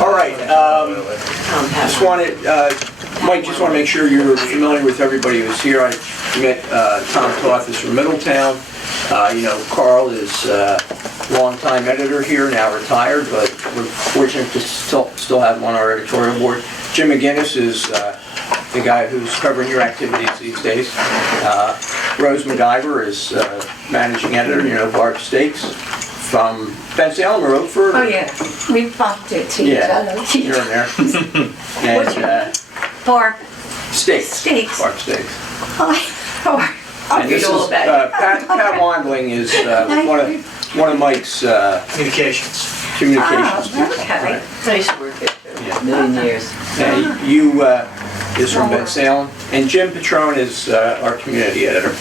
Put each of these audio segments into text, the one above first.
All right. Mike, just want to make sure you're familiar with everybody who's here. I met Tom Toth is from Middletown. Carl is longtime editor here, now retired, but we're fortunate to still have him on our editorial board. Jim McGinnis is the guy who's covering your activities these days. Rose MacGyver is managing editor, Bart Stakes from Bensalem or Oakford. Oh yeah, we bumped it to each other. Here and there. And Barb Stakes. Bart Stakes. I'll read all about it. Pat Wandling is one of Mike's Communications. Oh, okay. Right. Nice work with her. Million years. And you is from Bensalem, and Jim Petrone is our community editor.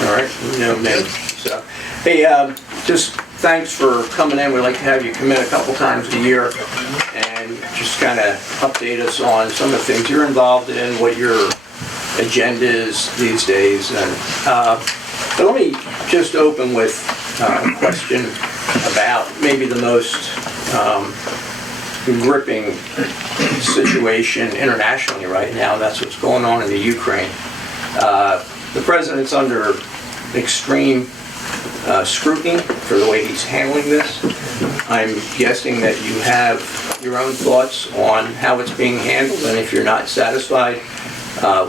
All right, you know me. So, hey, just thanks for coming in. We'd like to have you come in a couple times a year and just kind of update us on some of the things you're involved in, what your agenda is these days. And but let me just open with a question about maybe the most gripping situation internationally right now, and that's what's going on in the Ukraine. The president's under extreme scrutiny for the way he's handling this. I'm guessing that you have your own thoughts on how it's being handled, and if you're not satisfied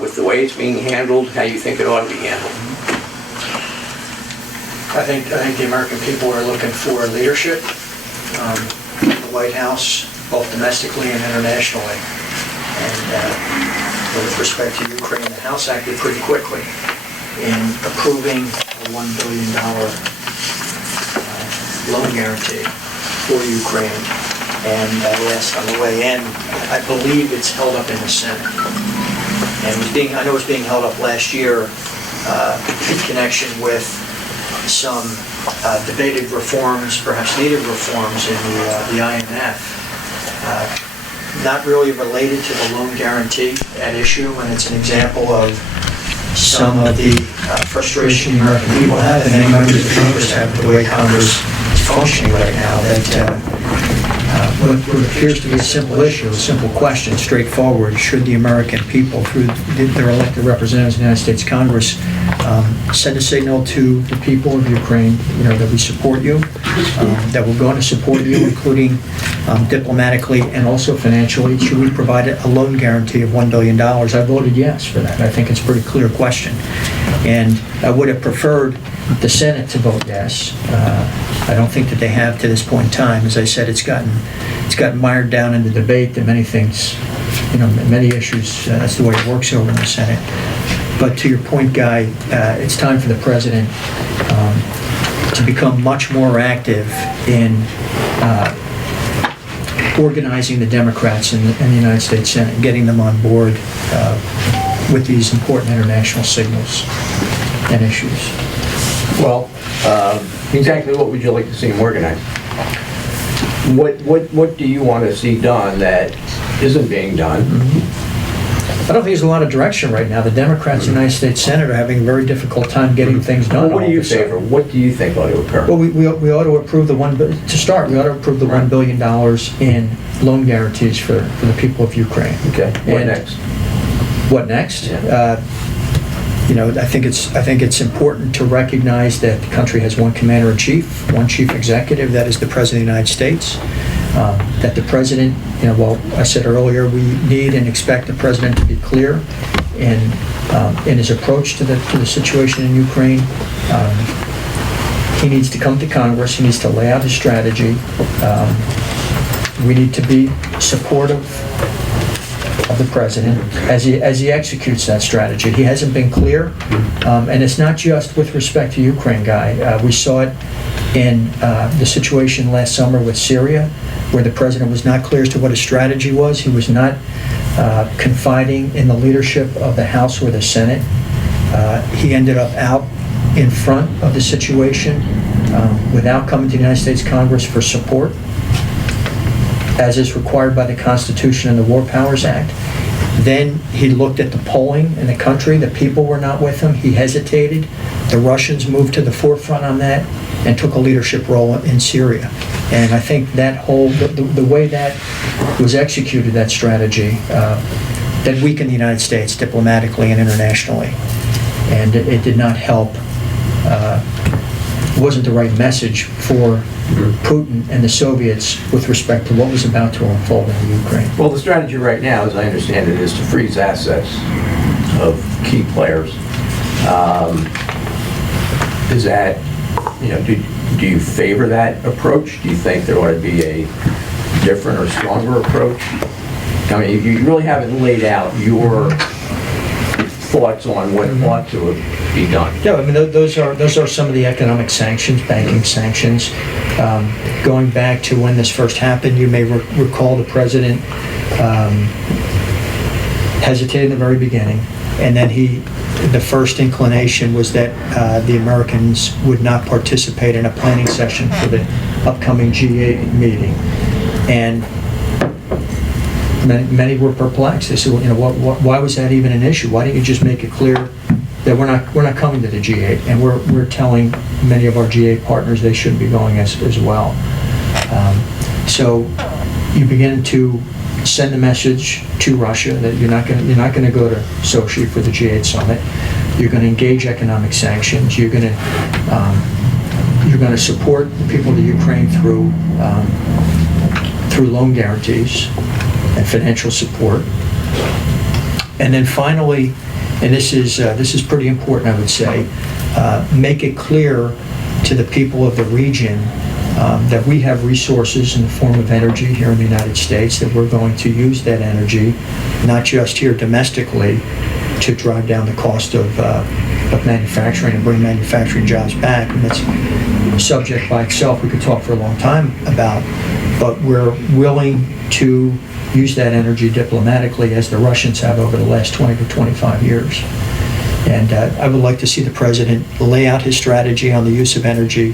with the way it's being handled, how you think it ought to be handled. I think the American people are looking for leadership in the White House, both domestically and internationally. And with respect to Ukraine, the House acted pretty quickly in approving a $1 billion loan guarantee for Ukraine. And last on the way in, I believe it's held up in the Senate. And I know it was being held up last year in connection with some debated reforms, perhaps needed reforms in the IMF. Not really related to the loan guarantee at issue, and it's an example of some of the frustration the American people have, and many members of Congress have, with the way Congress is functioning right now, that what appears to be a simple issue, a simple question, straightforward: should the American people, through their elected representatives in the United States Congress, send a signal to the people of Ukraine, that we support you, that we're going to support you, including diplomatically and also financially? Should we provide a loan guarantee of $1 billion? I voted yes for that. I think it's a pretty clear question. And I would have preferred the Senate to vote yes. I don't think that they have to this point in time. As I said, it's gotten mired down in the debate that many things, many issues, that's the way it works over in the Senate. But to your point, Guy, it's time for the president to become much more active in organizing the Democrats in the United States Senate, getting them on board with these important international signals and issues. Well, exactly what would you like to see him organize? What do you want to see done that isn't being done? I don't think there's a lot of direction right now. The Democrats in the United States Senate are having a very difficult time getting things done. Well, what do you favor? What do you think ought to occur? Well, we ought to approve the we ought to approve the $1 billion in loan guarantees for the people of Ukraine. Okay. What next? What next? Yeah. I think it's important to recognize that the country has one commander-in-chief, one chief executive, that is the President of the United States. That the President, I said earlier, we need and expect the President to be clear in his approach to the situation in Ukraine. He needs to come to Congress. He needs to lay out his strategy. We need to be supportive of the President as he executes that strategy. He hasn't been clear, and it's not just with respect to Ukraine, Guy. We saw it in the situation last summer with Syria, where the President was not clear as to what his strategy was. He was not confiding in the leadership of the House or the Senate. He ended up out in front of the situation without coming to the United States Congress for support, as is required by the Constitution and the War Powers Act. Then he looked at the polling in the country. The people were not with him. He hesitated. The Russians moved to the forefront on that. and took a leadership role in Syria. And I think that the way that was executed, that strategy, that weakened the United States diplomatically and internationally. And it did not help, wasn't the right message for Putin and the Soviets with respect to what was about to unfold in the Ukraine. Well, the strategy right now, as I understand it, is to freeze assets of key players. Is that, do you favor that approach? Do you think there ought to be a different or stronger approach? I mean, you really haven't laid out your thoughts on what ought to be done. Yeah, I mean, those are some of the economic sanctions, banking sanctions. Going back to when this first happened, you may recall the president hesitated in the very beginning, and then the first inclination was that the Americans would not participate in a planning session for the upcoming G8 meeting. And many were perplexed. They said, well, why was that even an issue? Why didn't you just make it clear that we're not coming to the G8? And we're telling many of our G8 partners they shouldn't be going as well. So you begin to send a message to Russia that you're not going to go to Sochi for the G8 summit. You're going to engage economic sanctions. You're going to support the people of the Ukraine through loan guarantees and financial support. And then finally, and this is pretty important, I would say, make it clear to the people of the region that we have resources in the form of energy here in the United States, that we're going to use that energy, not just here domestically, to drive down the cost of manufacturing and bring manufacturing jobs back. And that's a subject by itself we could talk for a long time about, but we're willing to use that energy diplomatically as the Russians have over the last 20 to 25 years. And I would like to see the president lay out his strategy on the use of energy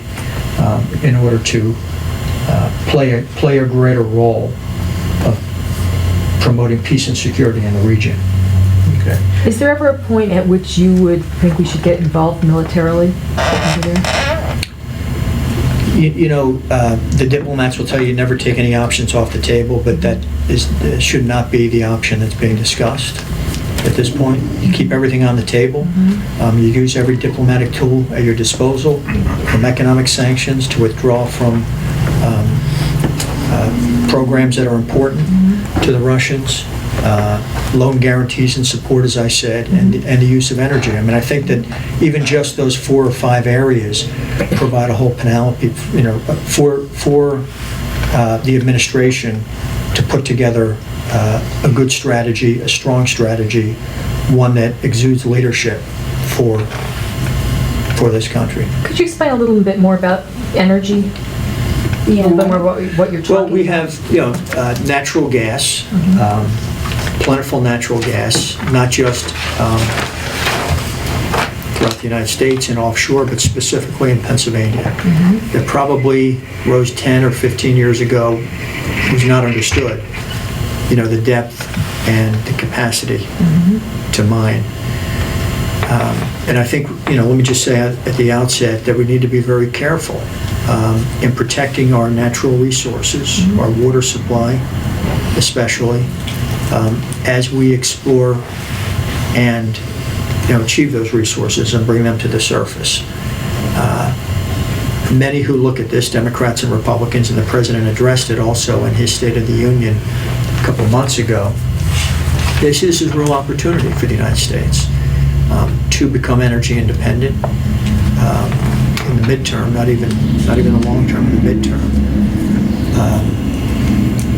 in order to play a greater role of promoting peace and security in the region. Okay. Is there ever a point at which you would think we should get involved militarily over there? The diplomats will tell you never take any options off the table, but that should not be the option that's being discussed at this point. You keep everything on the table. You use every diplomatic tool at your disposal, from economic sanctions to withdraw from programs that are important to the Russians, loan guarantees and support, as I said, and the use of energy. I mean, I think that even just those 4 or 5 areas provide a whole panoply, for the administration to put together a good strategy, a strong strategy, one that exudes leadership for this country. Could you explain a little bit more about energy? A little bit more what you're talking about? Well, we have natural gas, plentiful natural gas, not just throughout the United States and offshore, but specifically in Pennsylvania. That probably rose 10 or 15 years ago was not understood. The depth and the capacity to mine. And I think, let me just say at the outset that we need to be very careful in protecting our natural resources, our water supply especially, as we explore and achieve those resources and bring them to the surface. Many who look at this, Democrats and Republicans, and the President addressed it also in his State of the Union a couple of months ago, they see this as a real opportunity for the United States to become energy independent in the midterm, not even the long term, in the midterm,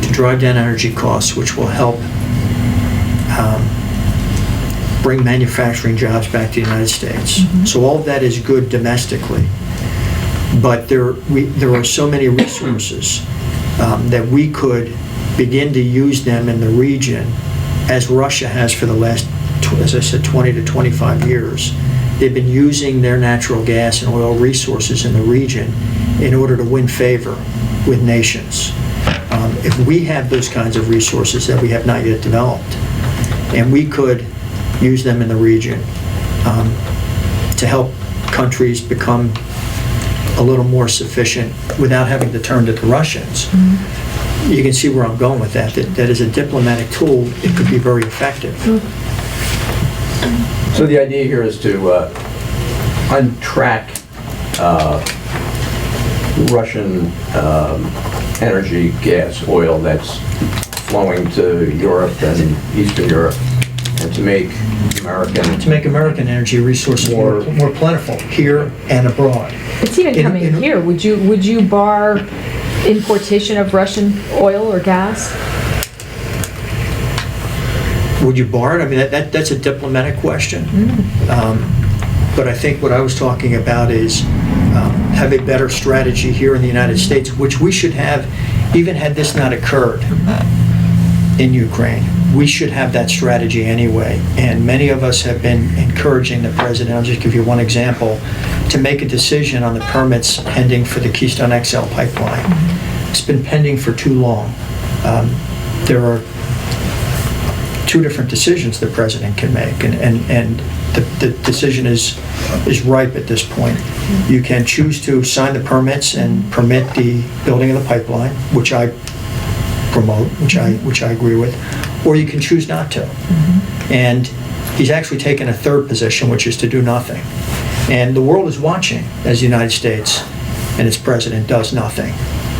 to drive down energy costs, which will help bring manufacturing jobs back to the United States. So all of that is good domestically, but there are so many resources that we could begin to use them in the region, as Russia has for the last, as I said, 20 to 25 years. They've been using their natural gas and oil resources in the region in order to win favor with nations. If we have those kinds of resources that we have not yet developed, and we could use them in the region to help countries become a little more sufficient without having to turn to the Russians. You can see where I'm going with that. That as a diplomatic tool, it could be very effective. So the idea here is to untrack Russian energy, gas, oil that's flowing to Europe and Eastern Europe, and to make American energy resources more plentiful here and abroad. It's even coming here. Would you bar importation of Russian oil or gas? Would you bar it? I mean, that's a diplomatic question. But I think what I was talking about is have a better strategy here in the United States, which we should have, even had this not occurred in Ukraine. We should have that strategy anyway. And many of us have been encouraging the president, I'll just give you one example, to make a decision on the permits pending for the Keystone XL pipeline. It's been pending for too long. There are two different decisions the president can make, and the decision is ripe at this point. You can choose to sign the permits and permit the building of the pipeline, which I promote, which I agree with, or you can choose not to. And he's actually taken a third position, which is to do nothing. And the world is watching as the United States and its president does nothing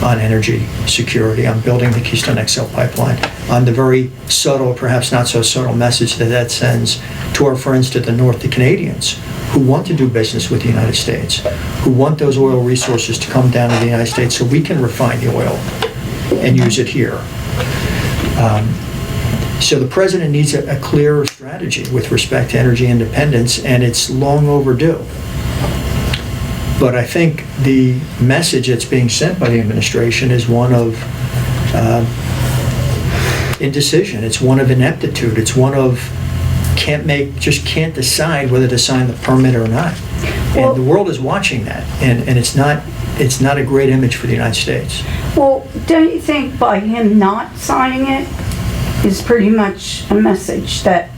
on energy security, on building the Keystone XL pipeline, on the very subtle, perhaps not so subtle message that sends to our friends to the north, the Canadians, who want to do business with the United States, who want those oil resources to come down to the United States so we can refine the oil and use it here. So the president needs a clear strategy with respect to energy independence, and it's long overdue. But I think the message that's being sent by the administration is one of indecision. It's one of ineptitude. It's one of just can't decide whether to sign the permit or not. And the world is watching that, and it's not a great image for the United States. Well, don't you think by him not signing it is pretty much a message that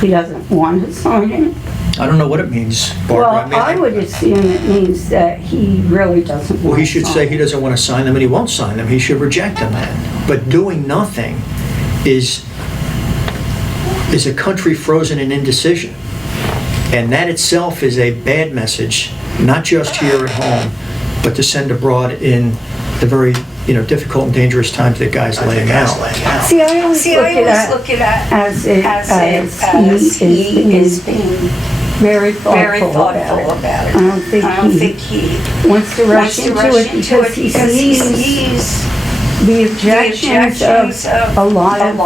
he doesn't want to sign it? I don't know what it means, Barbara. Well, I would assume it means that he really doesn't want to. Well, he should say he doesn't want to sign them and he won't sign them. He should reject them then. But doing nothing is a country frozen in indecision. And that itself is a bad message, not just here at home, but to send abroad in the very difficult and dangerous times that guys laying out. See, I always look at as he is being very thoughtful about it. I don't think he wants to rush into it because he sees the objections of a lot of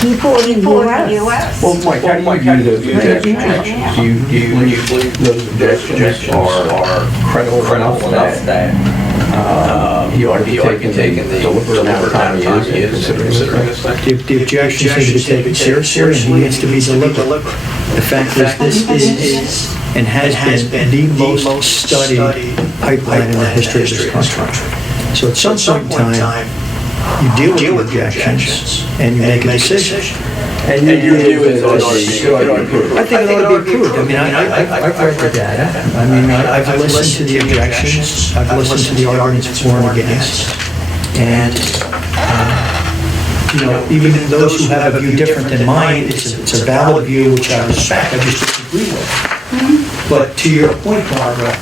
people in the U.S. Well, Mike, how do you view those objections? Do you believe those objections are credible enough that he ought to be taking the deliberate amount of time he is considering this thing? The objections need to be taken seriously, and he needs to be deliberate. The fact is, this is and has been the most studied pipeline in the history of this country. So at some point in time, you deal with objections and you make a decision. And your view is it ought to be approved? I think it ought to be approved. I mean, I've read the data. I mean, I've listened to the objections. I've listened to the arguments for and against. And, even those who have a view different than mine, it's a valid view, which I respect. I just disagree with. But to your point, Barbara,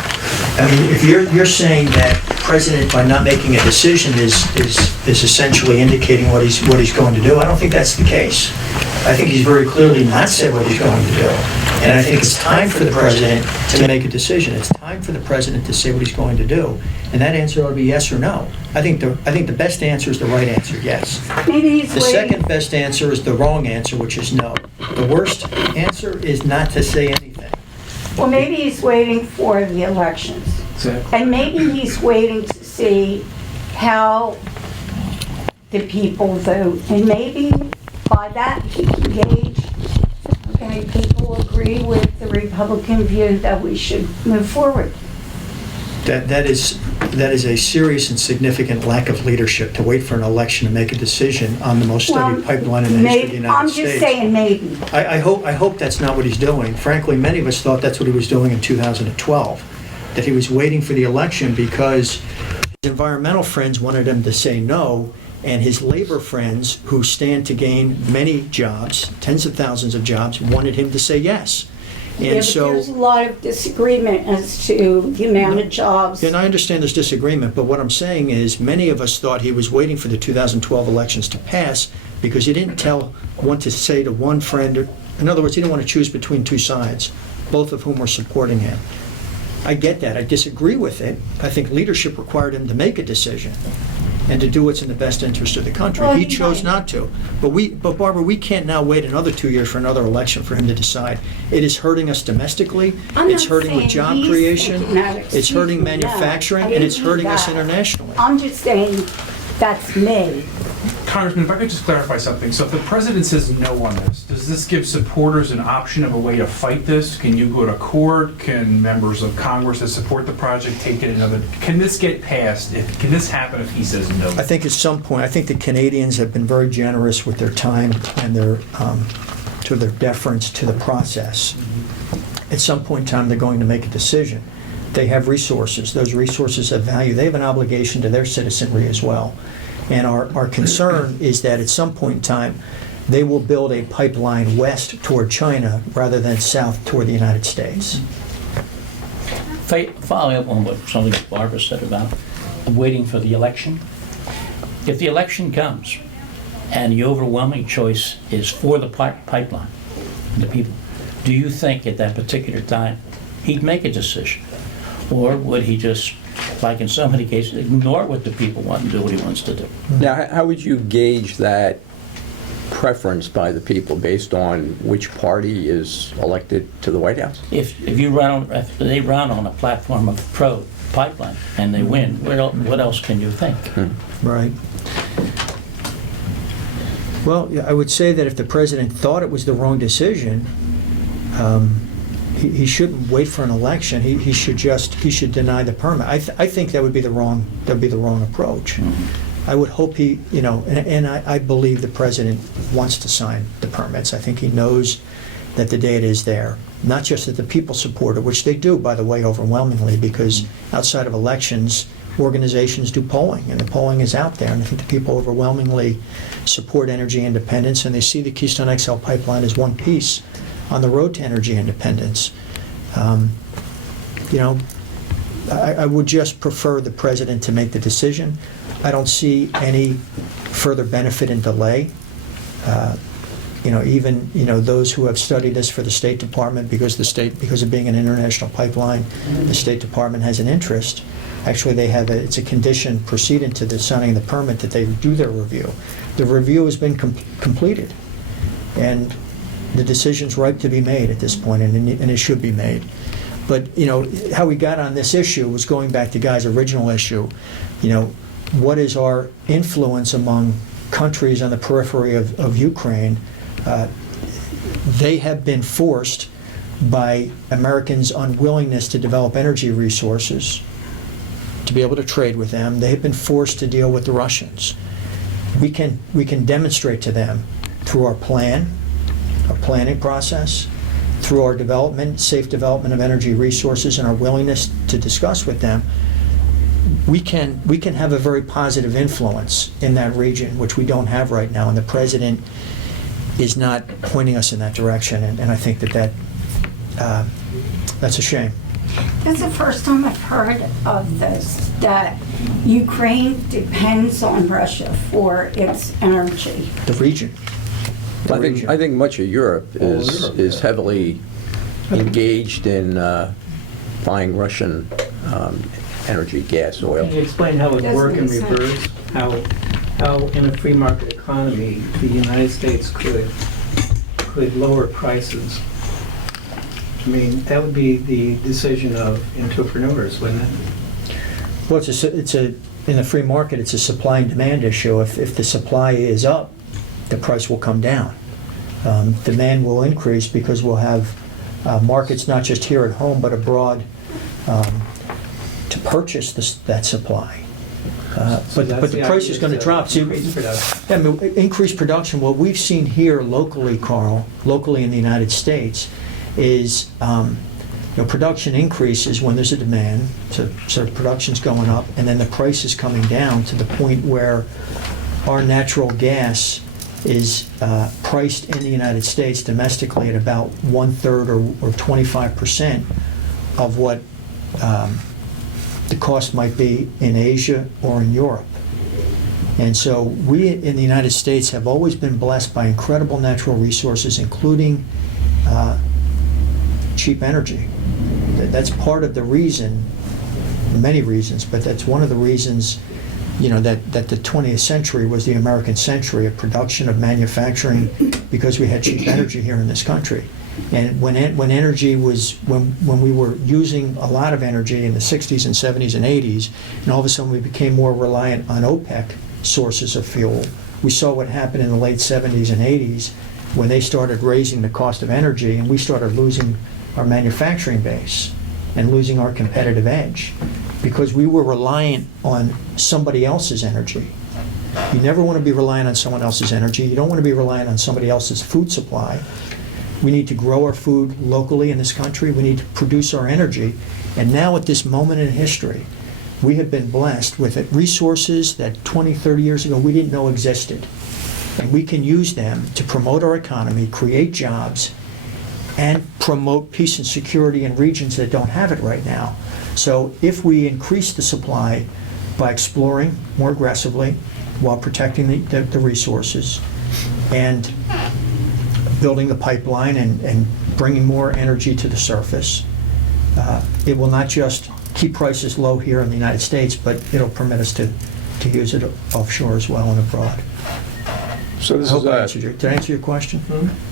I mean, if you're saying that the president, by not making a decision, is essentially indicating what he's going to do, I don't think that's the case. I think he's very clearly not said what he's going to do. And I think it's time for the president to make a decision. It's time for the president to say what he's going to do. And that answer ought to be yes or no. I think the best answer is the right answer, yes. Maybe he's The waiting. second best answer is the wrong answer, which is no. The worst answer is not to say anything. Well, maybe he's waiting for the elections. Exactly. And maybe he's waiting to see how the people vote. And maybe by that he can gauge, okay, people agree with the Republican view that we should move forward. That is a serious and significant lack of leadership, to wait for an election to make a decision on the most studied pipeline in the history of the United I'm States. just saying maybe. I hope that's not what he's doing. Frankly, many of us thought that's what he was doing in 2012. that he was waiting for the election because his environmental friends wanted him to say no, and his labor friends, who stand to gain many jobs, tens of thousands of jobs, wanted him to say yes. Yeah, And but so, there's a lot of disagreement as to the amount of jobs. and I understand there's disagreement, but what I'm saying is many of us thought he was waiting for the 2012 elections to pass because he didn't want to say to one friend, or, in other words, he didn't want to choose between two sides, both of whom were supporting him. I get that. I disagree with it. I think leadership required him to make a decision and to do what's in the best interest of the country. Well, He he chose might. not to. But Barbara, we can't now wait another 2 years for another election for him to decide. It is hurting us domestically. I'm It's not hurting with saying job he's creation. thinking that. It's Excuse hurting me, no. manufacturing, I and didn't it's mean hurting us that. internationally. I'm just saying, that's me. Congressman, if I could just clarify something. So if the president says no on this, does this give supporters an option of a way to fight this? Can you go to court? Can members of Congress that support the project take it another? Can this get passed? Can this happen if he says no? I think at some point, I think the Canadians have been very generous with their time and their deference to the process. At some point in time, they're going to make a decision. They have resources. Those resources have value. They have an obligation to their citizenry as well. And our concern is that at some point in time, they will build a pipeline west toward China rather than south toward the United States. Following up on what something Barbara said about waiting for the election. If the election comes and the overwhelming choice is for the pipeline, the people, do you think at that particular time he'd make a decision? Or would he just, like in so many cases, ignore what the people want and do what he wants to do? Now, how would you gauge that preference by the people based on which party is elected to the White House? If they run on a platform of pro pipeline and they win, what else can you think? Right. Well, I would say that if the president thought it was the wrong decision, he shouldn't wait for an election. He should deny the permit. I think that would be the wrong approach. Mm-hmm. I would hope and I believe the president wants to sign the permits. I think he knows that the data is there. Not just that the people support it, which they do, by the way, overwhelmingly, because outside of elections, organizations do polling, and the polling is out there, and I think the people overwhelmingly support energy independence, and they see the Keystone XL pipeline as one piece on the road to energy independence. I would just prefer the president to make the decision. I don't see any further benefit in delay. Even those who have studied this for the State Department, because of being an international pipeline, the State Department has an interest. Actually, it's a condition precedent to the signing of the permit that they do their review. The review has been completed, and the decision's ripe to be made at this point, and it should be made. But how we got on this issue was going back to Guy's original issue. What is our influence among countries on the periphery of Ukraine? They have been forced by Americans' unwillingness to develop energy resources to be able to trade with them. They have been forced to deal with the Russians. We can demonstrate to them through our planning process, through our safe development of energy resources, and our willingness to discuss with them. We can have a very positive influence in that region, which we don't have right now, and the president is not pointing us in that direction, and I think that's a shame. That's the first time I've heard of this, that Ukraine depends on Russia for its energy. The region. I think much of Europe is heavily engaged in buying Russian energy, gas, oil. Can you explain how it would work in Doesn't make reverse? How in a free market economy the United States could lower prices? I mean, that would be the decision of entrepreneurs, wouldn't it? Well, in the free market, it's a supply and demand issue. If the supply is up, the price will come down. Demand will increase because we'll have markets not just here at home but abroad to purchase that supply. But the price is going to drop. Increased production. Increased production. What we've seen here locally, Carl, locally in the United States, is production increases when there's a demand, so production's going up, and then the price is coming down to the point where our natural gas is priced in the United States domestically at about 1/3 or 25% of what the cost might be in Asia or in Europe. And so we in the United States have always been blessed by incredible natural resources, including cheap energy. That's part of the reason, many reasons, but that's one of the reasons, that the 20th century was the American century of production, of manufacturing, because we had cheap energy here in this country. And when energy was, when we were using a lot of energy in the 60s and 70s and 80s, and all of a sudden we became more reliant on OPEC sources of fuel, we saw what happened in the late 70s and 80s when they started raising the cost of energy, and we started losing our manufacturing base and losing our competitive edge because we were reliant on somebody else's energy. You never want to be reliant on someone else's energy. You don't want to be reliant on somebody else's food supply. We need to grow our food locally in this country. We need to produce our energy. And now at this moment in history, we have been blessed with resources that 20, 30 years ago we didn't know existed. And we can use them to promote our economy, create jobs, and promote peace and security in regions that don't have it right now. So if we increase the supply by exploring more aggressively while protecting the resources and building the pipeline and bringing more energy to the surface, it will not just keep prices low here in the United States, but it'll permit us to use it offshore as well and abroad. So this Did I answer your question?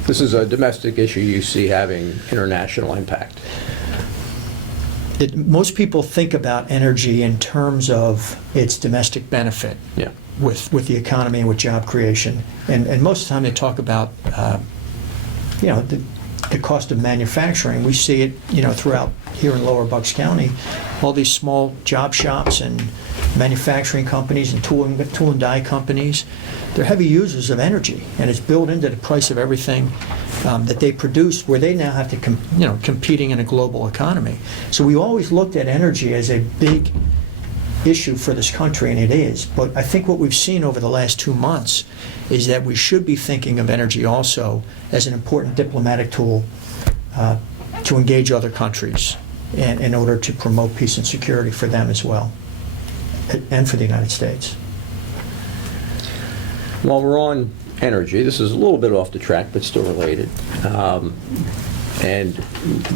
This is a domestic issue you see having international impact. Most people think about energy in terms of its domestic benefit with the economy and with job creation. And most of the time they talk about the cost of manufacturing. We see it throughout here in Lower Bucks County, all these small job shops and manufacturing companies and tool and die companies. They're heavy users of energy, and it's built into the price of everything that they produce, where they now have to competing in a global economy. So we always looked at energy as a big issue for this country, and it is. But I think what we've seen over the last 2 months is that we should be thinking of energy also as an important diplomatic tool to engage other countries in order to promote peace and security for them as well, and for the United States. While we're on energy, this is a little bit off the track, but still related. And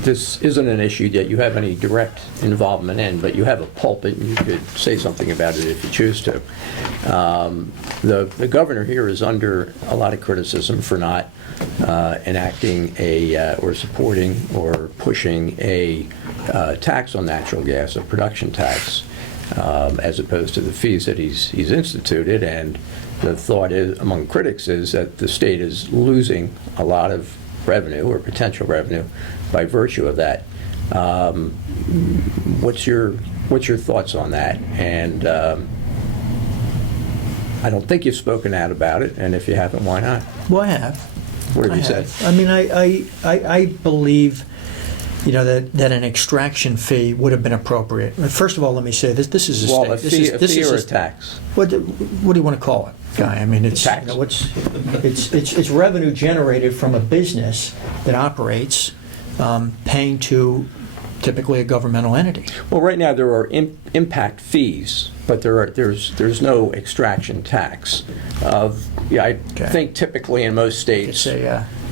this isn't an issue that you have any direct involvement in, but you have a pulpit and you could say something about it if you choose to. The governor here is under a lot of criticism for not enacting or supporting or pushing a tax on natural gas, a production tax, as opposed to the fees that he's instituted. And the thought is, among critics, is that the state is losing a lot of revenue or potential revenue by virtue of that. What's your thoughts on that? And I don't think you've spoken out about it, and if you haven't, why not? Well, I have. What have you said? I mean, I believe, that an extraction fee would have been appropriate. First of all, let me say this is a well, state. a fee or a tax? What do you want to call it, Guy? I mean, it's tax. It's revenue generated from a business that operates, paying to typically a governmental entity. Well, right now there are impact fees, but there's no extraction tax. I think typically in most states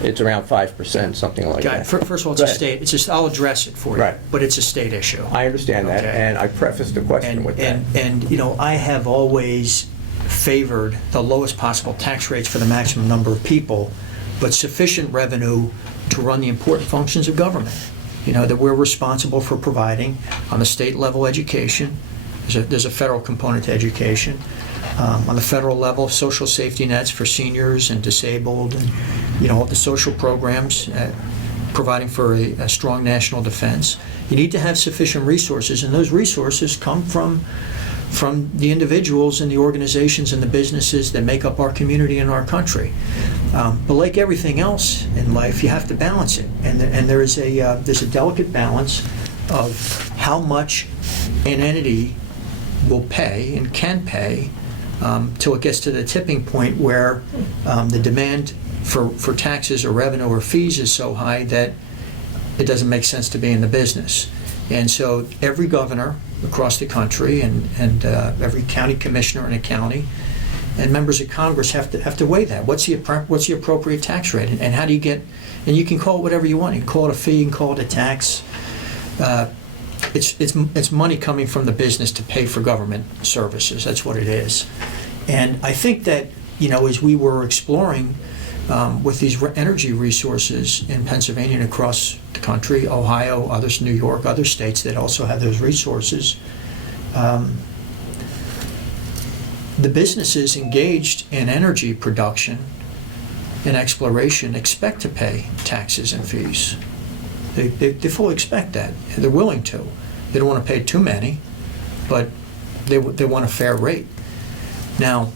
it's around 5%, something like that. First of all, it's a state. It's just, I'll address it for you, right. But it's a state issue. I understand that, and I prefaced the question with that. And I have always favored the lowest possible tax rates for the maximum number of people, but sufficient revenue to run the important functions of government. That we're responsible for providing on the state level education. There's a federal component to education. On the federal level, social safety nets for seniors and disabled, and all the social programs, providing for a strong national defense. You need to have sufficient resources, and those resources come from from the individuals and the organizations and the businesses that make up our community and our country. But like everything else in life, you have to balance it. And there's a delicate balance of how much an entity will pay and can pay till it gets to the tipping point where the demand for taxes or revenue or fees is so high that it doesn't make sense to be in the business. And so every governor across the country and every county commissioner in a county and members of Congress have to weigh that. What's the appropriate tax rate, and how do you get? And you can call it whatever you want. You can call it a fee, you can call it a tax. It's money coming from the business to pay for government services. That's what it is. And I think that, as we were exploring with these energy resources in Pennsylvania and across the country, Ohio, others, New York, other states that also have those resources, the businesses engaged in energy production and exploration expect to pay taxes and fees. They fully expect that. They're willing to. They don't want to pay too many, but they want a fair rate. Now,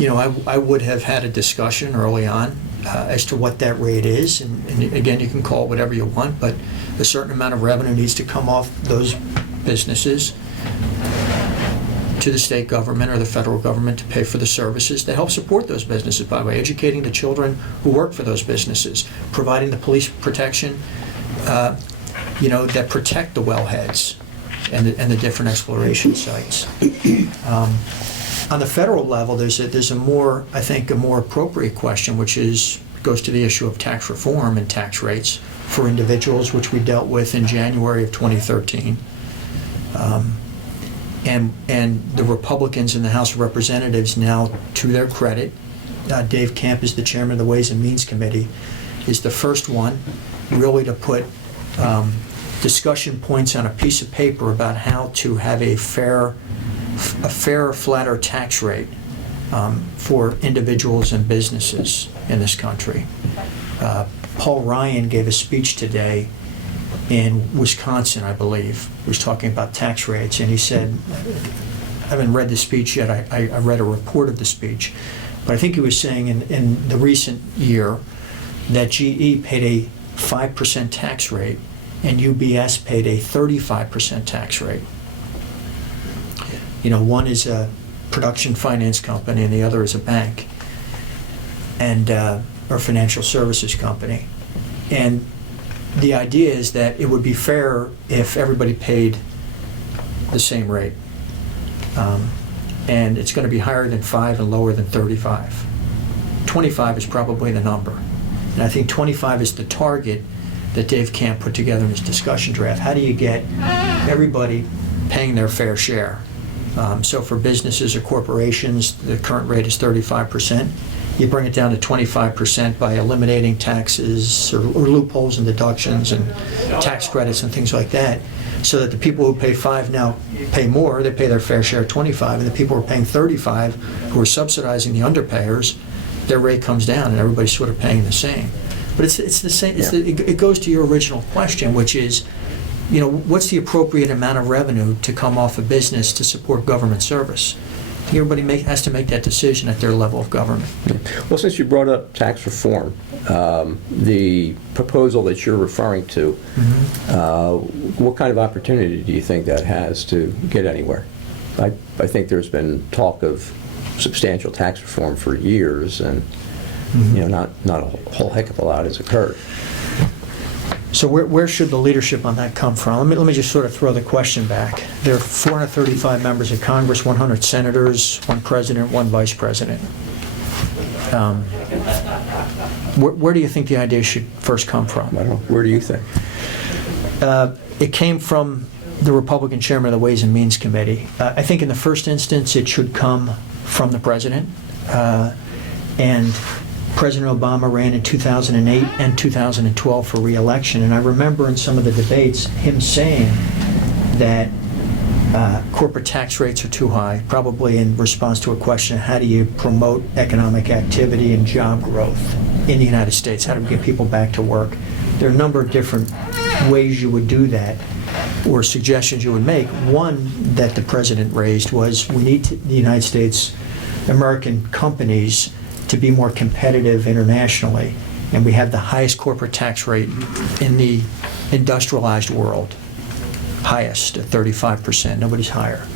I would have had a discussion early on as to what that rate is, and again, you can call it whatever you want, but a certain amount of revenue needs to come off those businesses to the state government or the federal government to pay for the services that help support those businesses, by way, educating the children who work for those businesses, providing the police protection, that protect the wellheads and the different exploration sites. On the federal level, there's a more appropriate question, which goes to the issue of tax reform and tax rates for individuals, which we dealt with in January of 2013. And the Republicans in the House of Representatives now, to their credit, Dave Camp is the chairman of the Ways and Means Committee, is the first one really to put discussion points on a piece of paper about how to have a fair, flatter tax rate for individuals and businesses in this country. Paul Ryan gave a speech today in Wisconsin, I believe. He was talking about tax rates, and he said, I haven't read the speech yet, I read a report of the speech, but I think he was saying in the recent year that GE paid a 5% tax rate and UBS paid a 35% tax rate. One is a production finance company and the other is a bank and or financial services company. And the idea is that it would be fair if everybody paid the same rate. And it's going to be higher than 5 and lower than 35. 25 is probably the number. And I think 25 is the target that Dave Camp put together in his discussion draft. How do you get everybody paying their fair share? So for businesses or corporations, the current rate is 35%. You bring it down to 25% by eliminating taxes or loopholes and deductions and tax credits and things like that, so that the people who pay 5 now pay more. They pay their fair share of 25, and the people who are paying 35, who are subsidizing the underpayers, their rate comes down, and everybody's sort of paying the same. But it's the same. It goes to your original question, which is, what's the appropriate amount of revenue to come off a business to support government service? Everybody has to make that decision at their level of government. Well, since you brought up tax reform, the proposal that you're referring to, what kind of opportunity do you think that has to get anywhere? I think there's been talk of substantial tax reform for years, and not a whole heck of a lot has occurred. So where should the leadership on that come from? Let me just sort of throw the question back. There are 435 members of Congress, 100 senators, 1 president, 1 vice president. Where do you think the idea should first come from? I don't know. Where do you think? It came from the Republican chairman of the Ways and Means Committee. I think in the first instance it should come from the president. And President Obama ran in 2008 and 2012 for re-election, and I remember in some of the debates him saying that corporate tax rates are too high, probably in response to a question, how do you promote economic activity and job growth in the United States? How do we get people back to work? There are a number of different ways you would do that. or suggestions you would make. One that the president raised was we need the United States, American companies to be more competitive internationally. And we have the highest corporate tax rate in the industrialized world. Highest at 35%, nobody's higher.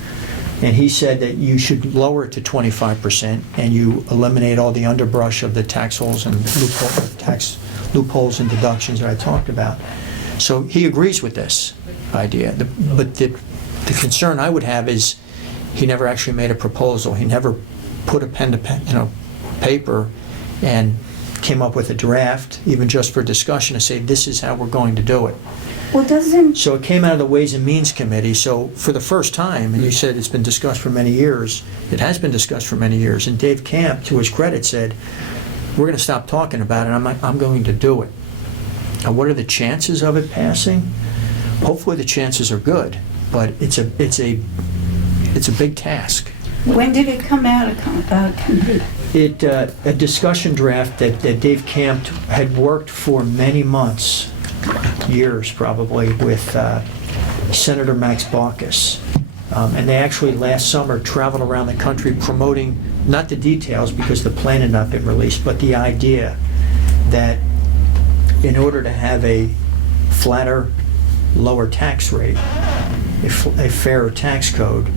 And he said that you should lower it to 25% and you eliminate all the underbrush of the tax holes and tax loopholes and deductions that I talked about. So he agrees with this idea. But the concern I would have is he never actually made a proposal. He never put a pen to paper and came up with a draft, even just for discussion, to say this is how we're going to do it. Well, doesn't, So it came out of the Ways and Means Committee. So for the first time, and you said it's been discussed for many years, it has been discussed for many years, and Dave Camp, to his credit, said, we're going to stop talking about it, I'm going to do it. Now, what are the chances of it passing? Hopefully the chances are good, but it's a big task. when did it come out of committee? A discussion draft that Dave Camp had worked for many months, years probably, with Senator Max Baucus. And they actually last summer traveled around the country promoting, not the details because the plan had not been released, but the idea that in order to have a flatter, lower tax rate, a fairer tax code,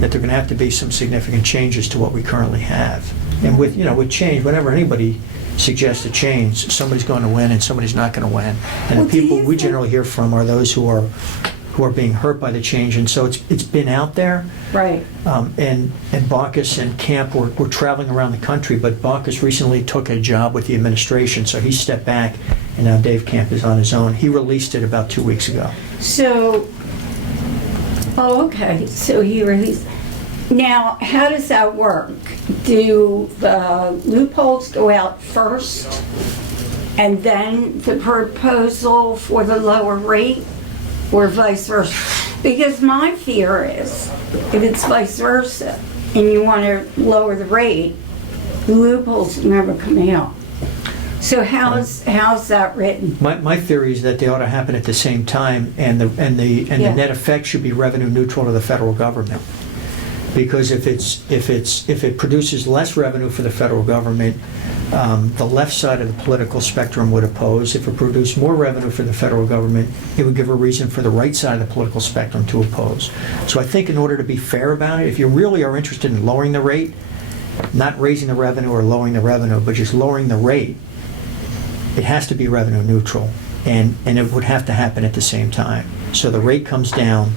that there are going to have to be some significant changes to what we currently have. And with change, whenever anybody suggests a change, somebody's going to win and somebody's not going to win. And Well, the do people you we think- generally hear from are those who are being hurt by the change, and so it's been out there. Right. And Baucus and Camp were traveling around the country, but Baucus recently took a job with the administration, so he stepped back, and now Dave Camp is on his own. He released it about 2 weeks ago. So, okay, so he released. Now, how does that work? Do the loopholes go out first and then the proposal for the lower rate, or vice versa? Because my fear is, if it's vice versa and you want to lower the rate, the loopholes never come out. So how's that written? My theory is that they ought to happen at the same time, and the Yeah. net effect should be revenue neutral to the federal government. Because if it produces less revenue for the federal government, the left side of the political spectrum would oppose. If it produced more revenue for the federal government, it would give a reason for the right side of the political spectrum to oppose. So I think in order to be fair about it, if you really are interested in lowering the rate, not raising the revenue or lowering the revenue, but just lowering the rate, it has to be revenue neutral, and it would have to happen at the same time. So the rate comes down,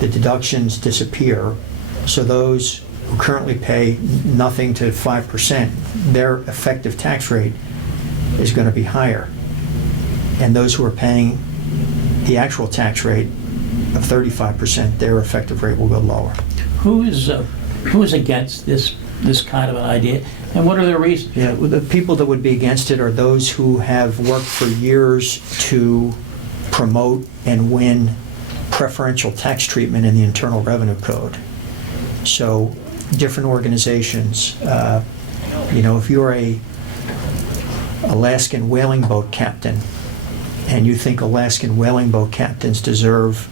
the deductions disappear, so those who currently pay nothing to 5%, their effective tax rate is going to be higher. And those who are paying the actual tax rate of 35%, their effective rate will go lower. Who is against this kind of an idea, and what are their reasons? Yeah, well, the people that would be against it are those who have worked for years to promote and win preferential tax treatment in the Internal Revenue Code. So, different organizations, if you're a Alaskan whaling boat captain and you think Alaskan whaling boat captains deserve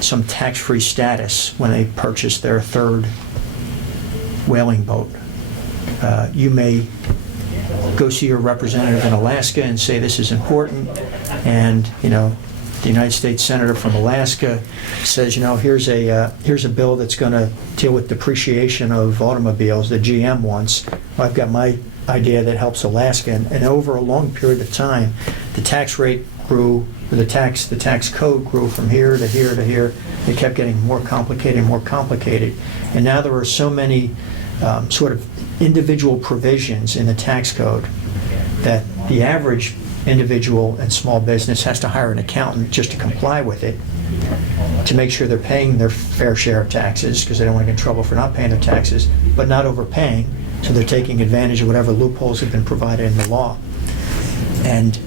some tax-free status when they purchase their third whaling boat, you may go see your representative in Alaska and say this is important, and the United States Senator from Alaska says, here's a bill that's going to deal with depreciation of automobiles that GM wants. Well, I've got my idea that helps Alaska, and over a long period of time, the tax rate grew, the tax code grew from here to here to here. It kept getting more complicated and more complicated, and now there are so many sort of individual provisions in the tax code that the average individual and small business has to hire an accountant just to comply with it, to make sure they're paying their fair share of taxes, because they don't want to get in trouble for not paying their taxes, but not overpaying, so they're taking advantage of whatever loopholes have been provided in the law. And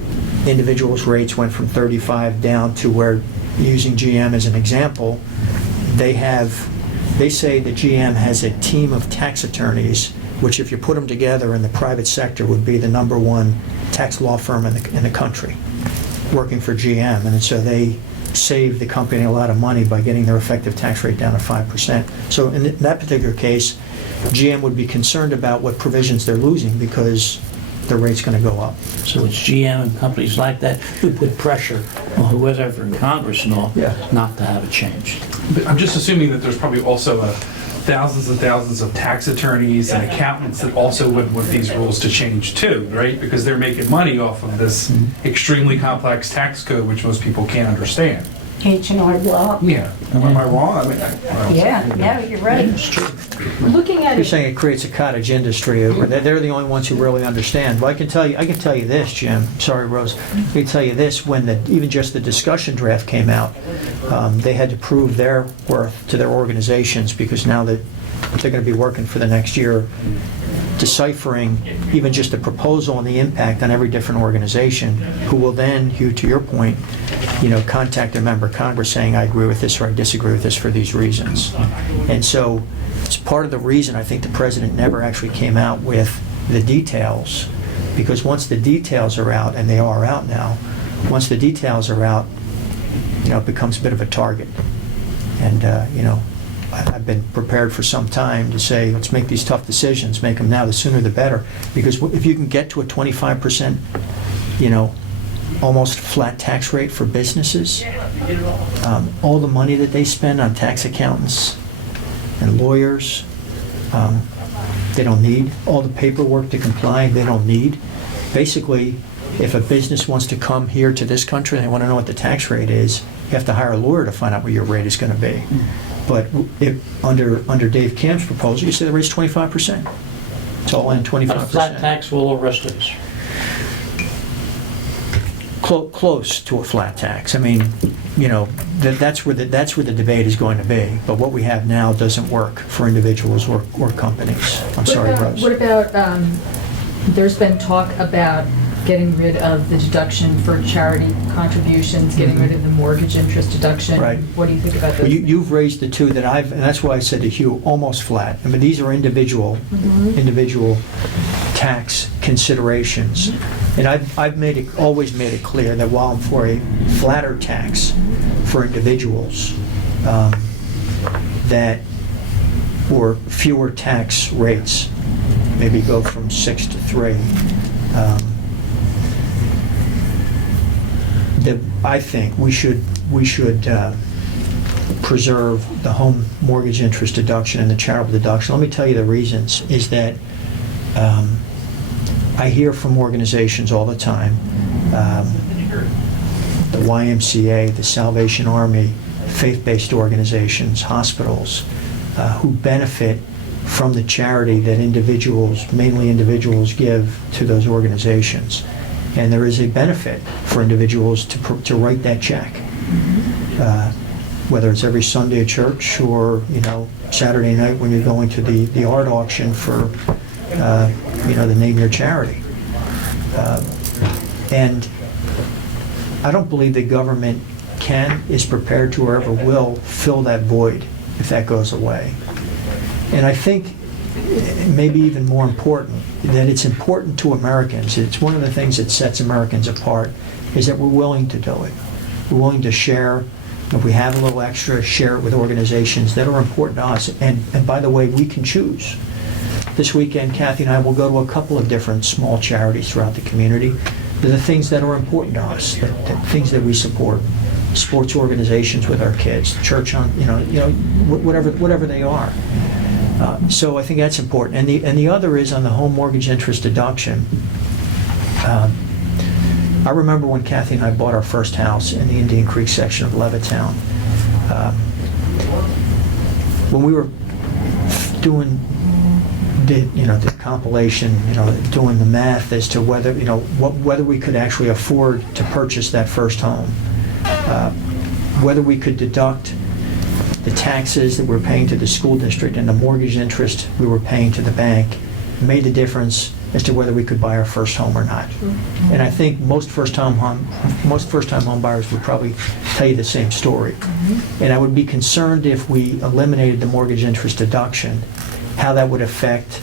individuals' rates went from 35 down to where, using GM as an example, they say that GM has a team of tax attorneys, which if you put them together in the private sector would be the #1 tax law firm in the country, working for GM. And so they save the company a lot of money by getting their effective tax rate down to 5%. So in that particular case, GM would be concerned about what provisions they're losing because the rate's going to go up. So it's GM and companies like that who put pressure on whoever in Congress and all Yeah. not to have it changed. But I'm just assuming that there's probably also thousands and thousands of tax attorneys and accountants that also would want these rules to change too, right? Because they're making money off of this extremely complex tax code, which most people can't understand. H&R Block. Yeah. Am I wrong? I mean, Yeah, no, you're right. Looking at You're it, saying it creates a cottage industry. They're the only ones who really understand. Well, I can tell you this, Jim. Sorry, Rose. I can tell you this. When even just the discussion draft came out, they had to prove their worth to their organizations because now that they're going to be working for the next year, deciphering even just the proposal and the impact on every different organization, who will then, Hugh, to your point, contact a member of Congress saying, I agree with this or I disagree with this for these reasons. And so it's part of the reason I think the president never actually came out with the details, because once the details are out, and they are out now, once the details are out, it becomes a bit of a target. And, I've been prepared for some time to say, let's make these tough decisions, make them now, the sooner the better. Because if you can get to a 25%, almost flat tax rate for businesses, all the money that they spend on tax accountants and lawyers, they don't need. All the paperwork to comply, they don't need. Basically, if a business wants to come here to this country and they want to know what the tax rate is, you have to hire a lawyer to find out what your rate is going to be. But under Dave Camp's proposal, you say the rate's 25%. It's all in 25%. A flat tax for all the rest of us. Close to a flat tax. I mean, that's where the debate is going to be. But what we have now doesn't work for individuals or companies. I'm sorry, Rose. what about, there's been talk about getting rid of the deduction for charity contributions, getting rid of the mortgage interest deduction. Right. What do you think about those? Well, you've raised the two that and that's why I said to Hugh, almost flat. I mean, these are individual tax considerations. And I've always made it clear that while I'm for a flatter tax for individuals, or fewer tax rates, maybe go from 6 to 3, I think we should preserve the home mortgage interest deduction and the charitable deduction. Let me tell you the reasons. Is that I hear from organizations all the time, the YMCA, the Salvation Army, faith-based organizations, hospitals, who benefit from the charity that mainly individuals, give to those organizations. And there is a benefit for individuals to write that check, whether it's every Sunday at church or Saturday night when you're going to the art auction for the name your charity. And I don't believe the government is prepared to or ever will fill that void if that goes away. And I think maybe even more important, that it's important to Americans. It's one of the things that sets Americans apart, is that we're willing to do it. We're willing to share. If we have a little extra, share it with organizations that are important to us. And by the way, we can choose. This weekend, Kathy and I will go to a couple of different small charities throughout the community. They're the things that are important to us, the things that we support. Sports organizations with our kids, church whatever they are. So I think that's important. And the other is on the home mortgage interest deduction. I remember when Kathy and I bought our first house in the Indian Creek section of Levittown. When we were doing the compilation, doing the math as to whether whether we could actually afford to purchase that first home, whether we could deduct the taxes that we're paying to the school district and the mortgage interest we were paying to the bank, made the difference as to whether we could buy our first home or not. And I think most first-time home buyers would probably tell you the same story. And I would be concerned if we eliminated the mortgage interest deduction, how that would affect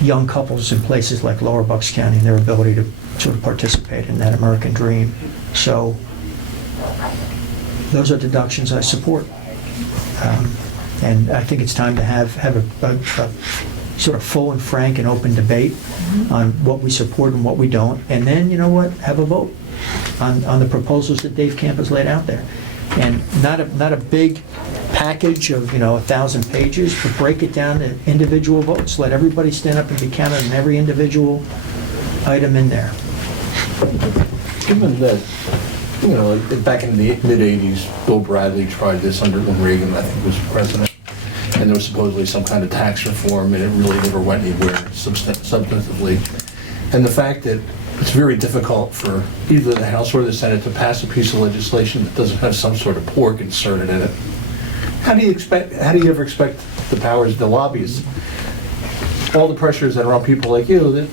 young couples in places like Lower Bucks County and their ability to sort of participate in that American dream. So those are deductions I support. And I think it's time to have a sort of full and frank and open debate on what we support and what we don't. And then, you know what, have a vote on the proposals that Dave Camp has laid out there. And not a big package of, 1,000 pages, but break it down to individual votes. Let everybody stand up and be counted on every individual item in there. Given that, back in the mid-'80s, Bill Bradley tried this under when Reagan, I think, was president, and there was supposedly some kind of tax reform, and it really never went anywhere substantively. And the fact that it's very difficult for either the House or the Senate to pass a piece of legislation that doesn't have some sort of pork inserted in it. How do you ever expect the powers of the lobbyists, all the pressures that are on people like you,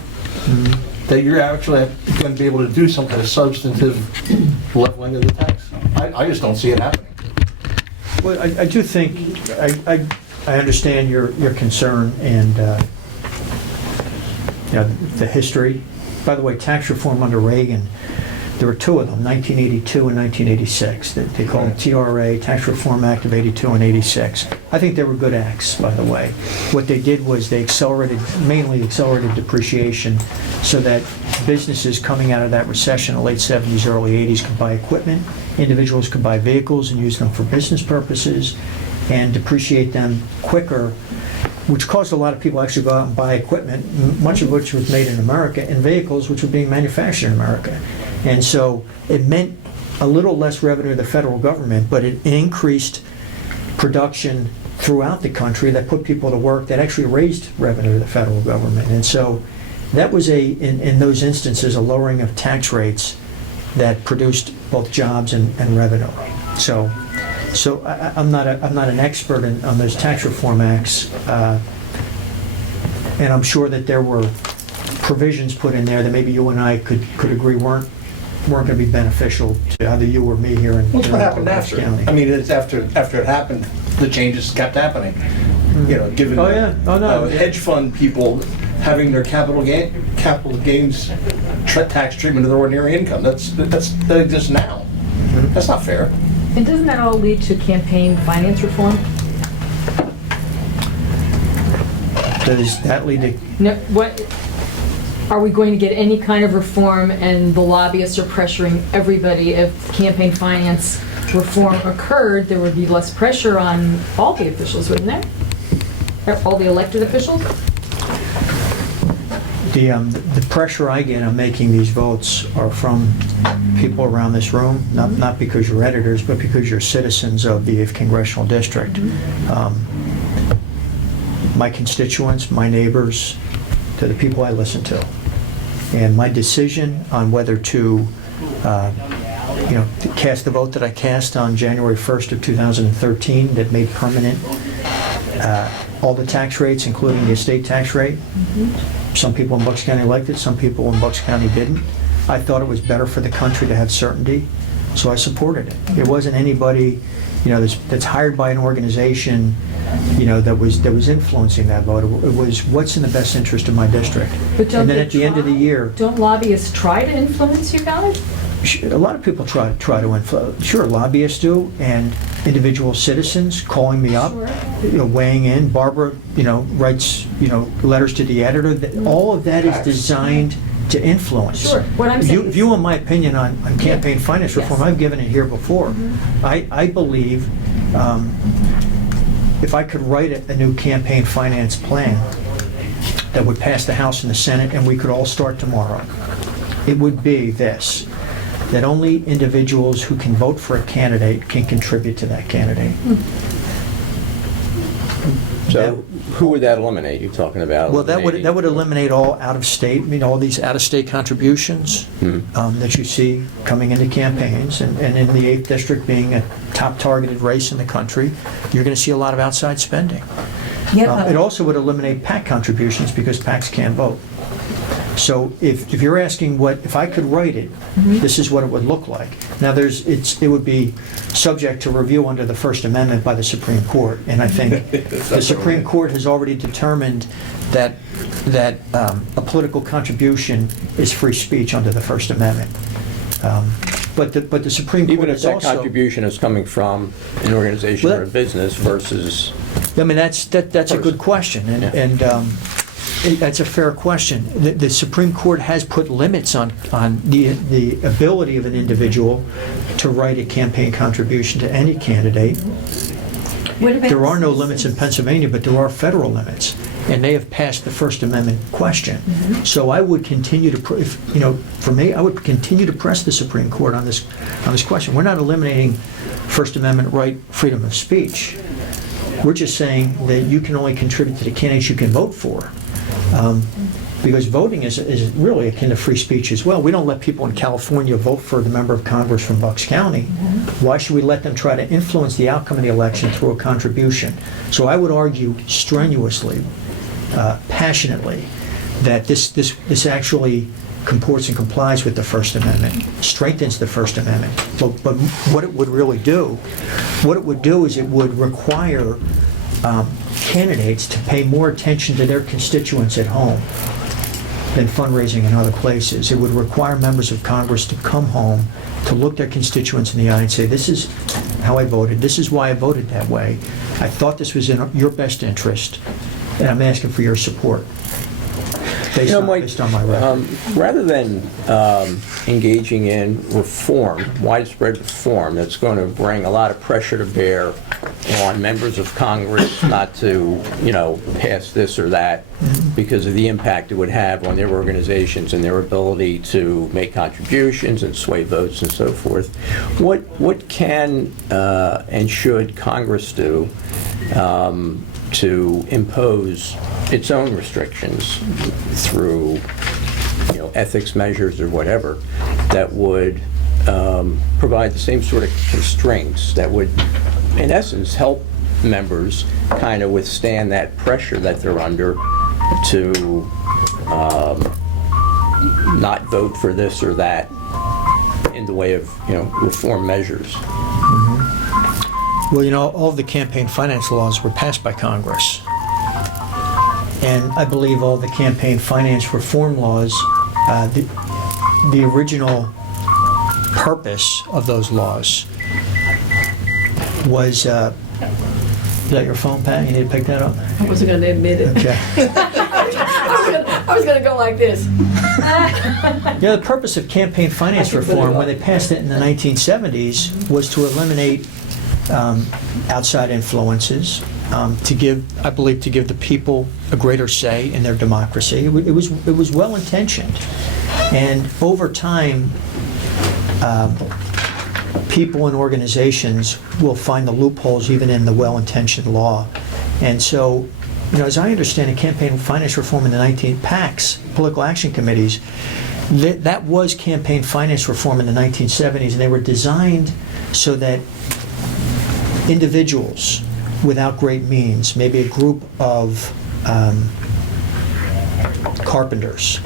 that you're actually going to be able to do some kind of substantive leveling of the tax? I just don't see it happening. Well, I do think, I understand your concern and, the history. By the way, tax reform under Reagan, there were two of them, 1982 and 1986. They called it TRA, Tax Reform Act of 82 and 86. I think they were good acts, by the way. What they did was they mainly accelerated depreciation so that businesses coming out of that recession in the late 70s, early 80s could buy equipment, individuals could buy vehicles and use them for business purposes and depreciate them quicker, which caused a lot of people actually to go out and buy equipment, much of which was made in America, and vehicles which were being manufactured in America. And so it meant a little less revenue to the federal government, but it increased production throughout the country that put people to work, that actually raised revenue to the federal government. And so that was in those instances, a lowering of tax rates that produced both jobs and revenue. So I'm not an expert on those tax reform acts, and I'm sure that there were provisions put in there that maybe you and I could agree weren't going to be beneficial to either you or me here in What's what happened after? County. I mean, it's after it happened, the changes kept happening. Given hedge fund people having their capital gains tax treatment of their ordinary income. That exists now. That's not fair. And doesn't that all lead to campaign finance reform? Does that lead to... No, what, are we going to get any kind of reform, and the lobbyists are pressuring everybody? If campaign finance reform occurred, there would be less pressure on all the officials, wouldn't there? All the elected officials? The pressure I get on making these votes are from people around this room, not because you're editors, but because you're citizens of the 8th Congressional District. My constituents, my neighbors, to the people I listen to. And my decision on whether to cast the vote that I cast on January 1st of 2013 that made permanent all the tax rates, including the estate tax rate. Some people in Bucks County liked it, some people in Bucks County didn't. I thought it was better for the country to have certainty, so I supported it. It wasn't anybody, that's hired by an organization, that was influencing that vote. It was what's in the best interest of my district. But and then at the end of the year, don't lobbyists try to influence you guys? A lot of people try to influence. Sure, lobbyists do, and individual citizens calling me up, Sure. Weighing in. Barbara, writes, letters to the editor. All of that is designed to influence. Sure. What I'm saying If you want my opinion on campaign finance reform, Yes. I've given it here before. I believe if I could write a new campaign finance plan that would pass the House and the Senate, and we could all start tomorrow, it would be this: that only individuals who can vote for a candidate can contribute to that candidate. So who would that eliminate? You're talking about Well, that would eliminating- eliminate all out-of-state, all these out-of-state contributions that you see coming into campaigns, and in the 8th District being a top targeted race in the country, you're going to see a lot of outside spending. It also would eliminate PAC contributions because PACs can't vote. So if you're asking if I could write it, this is what it would look like. Now it would be subject to review under the First Amendment by the Supreme Court, and I think the Supreme Court has already determined that a political contribution is free speech under the First Amendment. But the Supreme Court Even if is that also... contribution is coming from an organization Well, or a business versus, I mean, that's a good question, Yeah. and that's a fair question. The Supreme Court has put limits on the ability of an individual to write a campaign contribution to any candidate. There are no limits in Pennsylvania, but there are federal limits, and they have passed the First Amendment question. So I would continue to, for me, I would continue to press the Supreme Court on this question. We're not eliminating First Amendment right, freedom of speech. We're just saying that you can only contribute to the candidates you can vote for. Because voting is really akin to free speech as well. We don't let people in California vote for the member of Congress from Bucks County. Why should we let them try to influence the outcome of the election through a contribution? So I would argue strenuously, passionately, that this actually comports and complies with the First Amendment, strengthens the First Amendment. But what it would really do, is it would require candidates to pay more attention to their constituents at home than fundraising in other places. It would require members of Congress to come home, to look their constituents in the eye and say, this is how I voted, this is why I voted that way. I thought this was in your best interest, and I'm asking for your support. Based on my record. rather than engaging in reform, widespread reform, that's going to bring a lot of pressure to bear on members of Congress not to, pass this or that because of the impact it would have on their organizations and their ability to make contributions and sway votes and so forth. What can and should Congress do to impose its own restrictions through, ethics measures or whatever that would provide the same sort of constraints that would, in essence, help members kind of withstand that pressure that they're under to not vote for this or that in the way of, reform measures. Well, all of the campaign finance laws were passed by Congress. And I believe all the campaign finance reform laws, the original purpose of those laws was, is that your phone, Pat? You need to pick that up? I wasn't going to admit it. Okay. I was going to go like this. The purpose of campaign finance reform, when they passed it in the 1970s, was to eliminate outside influences, to give the people a greater say in their democracy. It was well intentioned, and over time, people and organizations will find the loopholes even in the well-intentioned law. And so, as I understand it, campaign finance reform in the PACs, political action committees, that was campaign finance reform in the 1970s, and they were designed so that individuals without great means, maybe a group of carpenters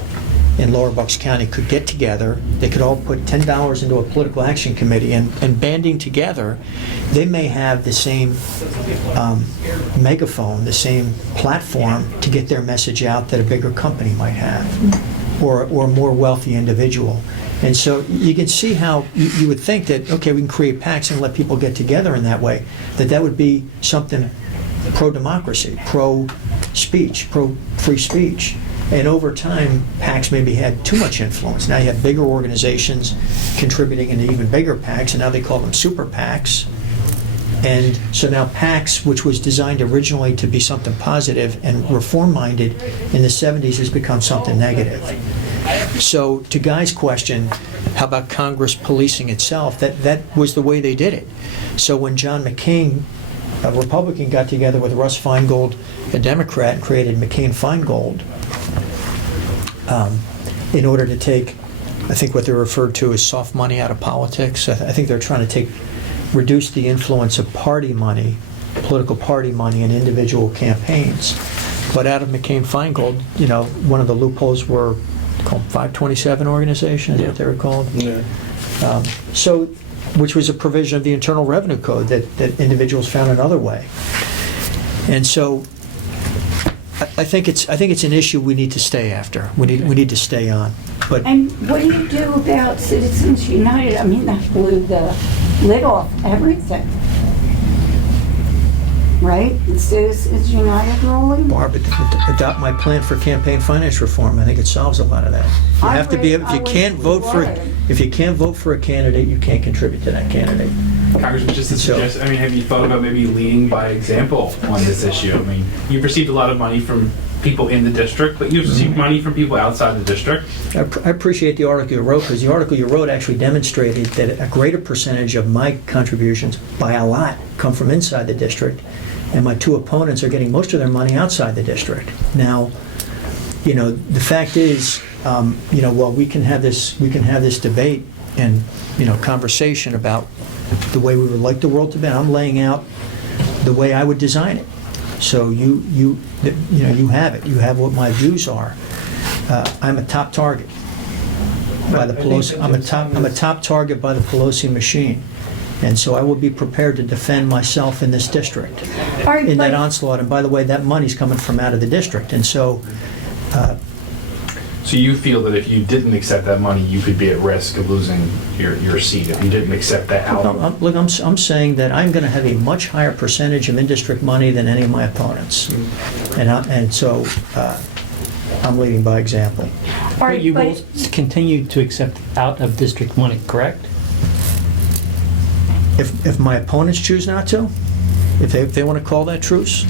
in Lower Bucks County could get together. They could all put $10 into a political action committee, and banding together, they may have the same megaphone, the same platform to get their message out that a bigger company might have, or a more wealthy individual. And so you can see how you would think that, okay, we can create PACs and let people get together in that way, that would be something pro-democracy, pro-speech, pro-free speech. And over time, PACs maybe had too much influence. Now you have bigger organizations contributing into even bigger PACs, and now they call them super PACs. And so now PACs, which was designed originally to be something positive and reform-minded, in the 70s has become something negative. So to Guy's question, how about Congress policing itself? That was the way they did it. So when John McCain, a Republican, got together with Russ Feingold, a Democrat, and created McCain-Feingold, in order to take, I think what they're referred to as soft money out of politics. I think they're trying to reduce the influence of party money, political party money, in individual campaigns. But out of McCain-Feingold, one of the loopholes were called 527 organization, is what they were called. Yeah. So, which was a provision of the Internal Revenue Code that individuals found another way. And so, I think it's an issue we need to stay after. We need to stay on. But And what do you do about Citizens United? I mean, that blew the lid off everything. Right? Citizens United ruling? Barb, adopt my plan for campaign finance reform. I think it solves a lot of that. You I have to be, if you would- can't vote for, would. if you can't vote for a candidate, you can't contribute to that candidate. Congressman, just to So- suggest, I mean, have you thought about maybe leading by example on this issue? I mean, you've received a lot of money from people in the district, but you've received money from people outside the district. I appreciate the article you wrote, because the article you wrote actually demonstrated that a greater percentage of my contributions, by a lot, come from inside the district, and my two opponents are getting most of their money outside the district. Now, the fact is, while we can have this debate and, conversation about the way we would like the world to be, I'm laying out the way I would design it. So you have it. You have what my views are. I'm a top target by the Pelosi. I'm a top target by the Pelosi machine, and so I will be prepared to defend myself in this district All right, in that but- onslaught. And by the way, that money's coming from out of the district, and so. So you feel that if you didn't accept that money, you could be at risk of losing your seat if you didn't accept that out? Look, I'm saying that I'm going to have a much higher percentage of in-district money than any of my opponents, and so I'm leading by example. All But right, you but- will continue to accept out-of-district money, correct? If my opponents choose not to, if they want to call that truce,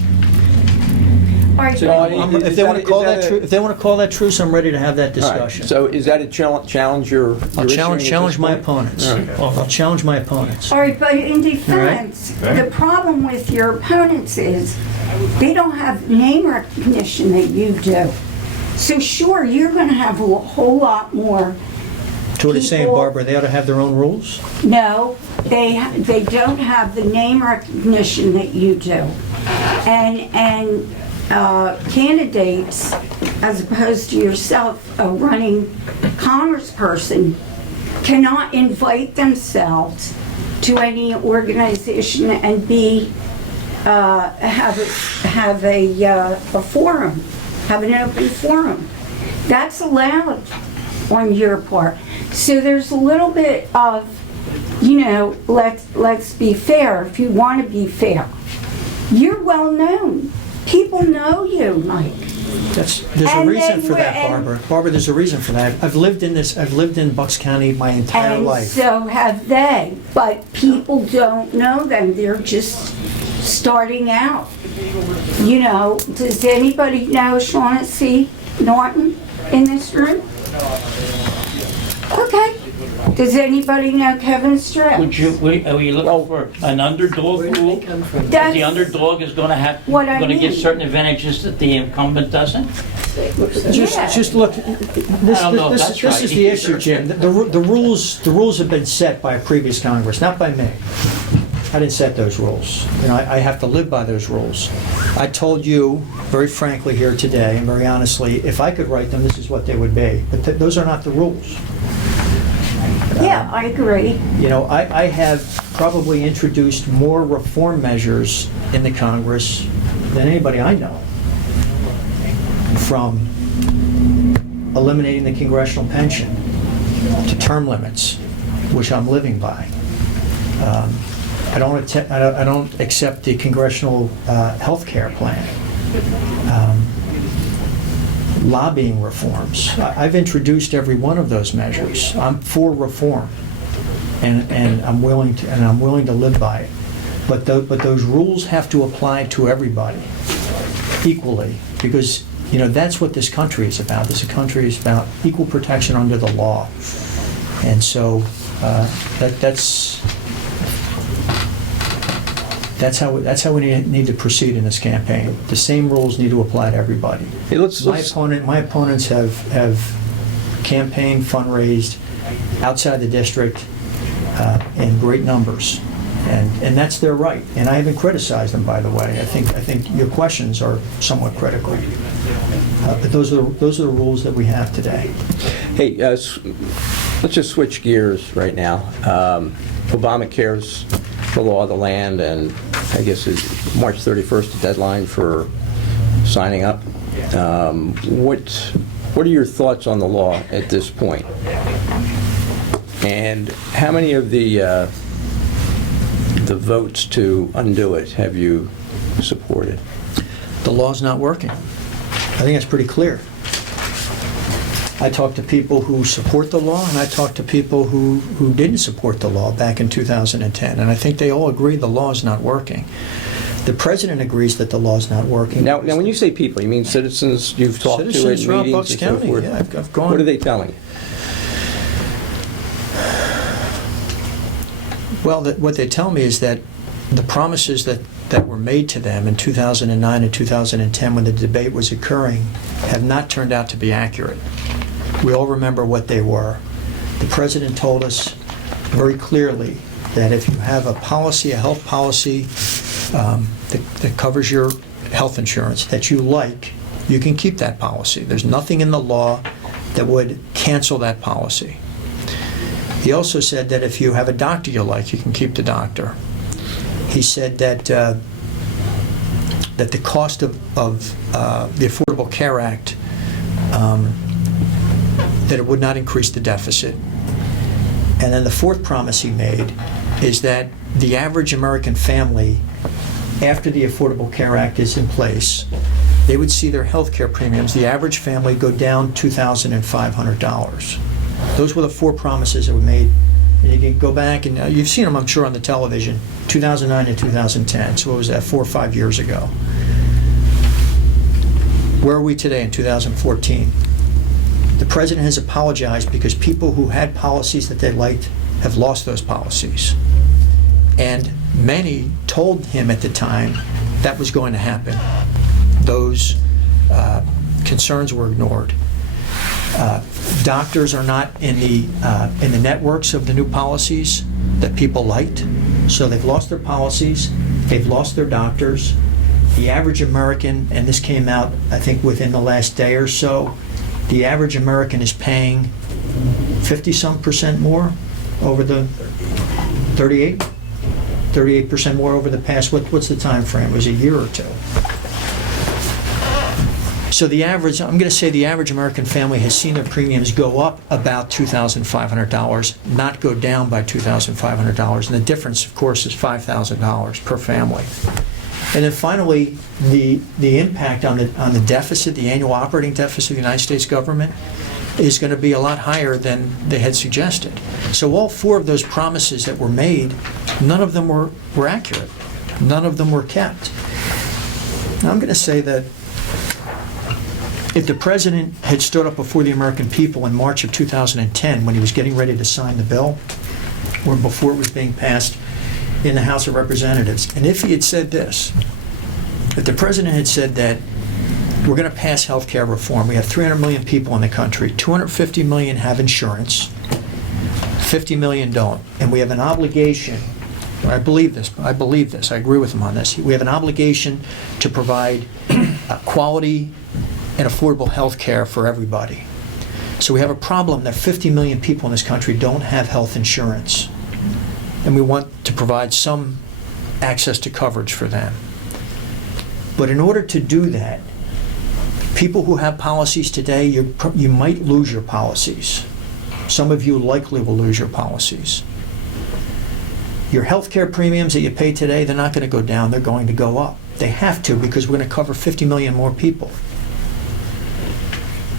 All right, So, but- if they want to call that truce, I'm ready to have that All right, discussion. so is that a challenge you're I'll issuing challenge at this my point? opponents. All right. I'll challenge my opponents. All right, but in defense, Okay. the problem with your opponents is they don't have name recognition that you do. So sure, you're going to have a whole lot more. To what it's saying, people- Barbara, they ought to have their own rules? No, they don't have the name recognition that you do. And candidates, as opposed to yourself, a running congressperson, cannot invite themselves to any organization and have a forum, have an open forum. That's allowed on your part. So there's a little bit of, let's be fair, if you want to be fair. You're well known. People know you, Mike. There's a And reason then for that, we're- Barbara. Barbara, there's a reason for that. I've lived in Bucks County my entire And life. so have they, but people don't know them. They're just starting out. Does anybody know Shaughnessy Norton in this room? Okay. Does anybody know Kevin Strauss? Are we looking for an underdog rule? That's The underdog is going to have, what I going to get mean. certain advantages that the incumbent doesn't? Yeah. Just look, this don't know if that's is right. the issue, Jim. The rules have been set by a previous Congress, not by me. I didn't set those rules. I have to live by those rules. I told you very frankly here today, and very honestly, if I could write them, this is what they would be. But those are not the rules. Yeah, I agree. I have probably introduced more reform measures in the Congress than anybody I know. From eliminating the congressional pension to term limits, which I'm living by. I don't accept the congressional health care plan. Lobbying reforms. I've introduced every one of those measures. I'm for reform, and I'm willing to live by it. But those rules have to apply to everybody equally, because that's what this country is about. This country is about equal protection under the law, and so that's how we need to proceed in this campaign. The same rules need to apply to everybody. Hey, My opponents have campaigned, fundraised outside the district in great numbers, and that's their right. And I haven't criticized them, by the way. I think your questions are somewhat critical. But those are the rules that we have today. Hey, let's just switch gears right now. Obamacare's the law of the land, and I guess it's March 31st, the deadline for signing up What are your thoughts on the law at this point? And how many of the votes to undo it have you supported? The law's not working. I think that's pretty clear. I talked to people who support the law, and I talked to people who didn't support the law back in 2010, and I think they all agree the law is not working. The president agrees that the law is not working. Now, when you say people, you mean citizens you've talked to at Citizens throughout meetings Bucks and so County, forth? yeah, I've gone. What are they telling you? Well, what they tell me is that the promises that were made to them in 2009 and 2010 when the debate was occurring have not turned out to be accurate. We all remember what they were. The president told us very clearly that if you have a policy, a health policy that covers your health insurance that you like, you can keep that policy. There's nothing in the law that would cancel that policy. He also said that if you have a doctor you like, you can keep the doctor. He said that that the cost of the Affordable Care Act, that it would not increase the deficit. And then the fourth promise he made is that the average American family, after the Affordable Care Act is in place, they would see their health care premiums, the average family, go down $2,500. Those were the four promises that were made. And you can go back, and you've seen them, I'm sure, on the television, 2009 and 2010. So what was that, 4 or 5 years ago? Where are we today in 2014? The president has apologized because people who had policies that they liked have lost those policies. And many told him at the time that was going to happen. Those concerns were ignored. Doctors are not in the networks of the new policies that people liked, so they've lost their policies, they've lost their doctors. The average American, and this came out, I think, within the last day or so, the average American is paying 50-some% more over the 38% more over the past, what's the time frame? It was a year or two. So the average, I'm going to say the average American family has seen their premiums go up about $2,500, not go down by $2,500. And the difference, of course, is $5,000 per family. And then finally, the impact on the deficit, the annual operating deficit of the United States government, is going to be a lot higher than they had suggested. So all four of those promises that were made, none of them were accurate. None of them were kept. Now I'm going to say that if the president had stood up before the American people in March of 2010 when he was getting ready to sign the bill, or before it was being passed in the House of Representatives, and if he had said this, if the president had said that we're going to pass health care reform, we have 300 million people in the country, 250 million have insurance, 50 million don't, and we have an obligation, I believe this, I agree with him on this, we have an obligation to provide quality and affordable health care for everybody. So we have a problem that 50 million people in this country don't have health insurance, and we want to provide some access to coverage for them. But in order to do that, people who have policies today, you might lose your policies. Some of you likely will lose your policies. Your health care premiums that you pay today, they're not going to go down, they're going to go up. They have to, because we're going to cover 50 million more people.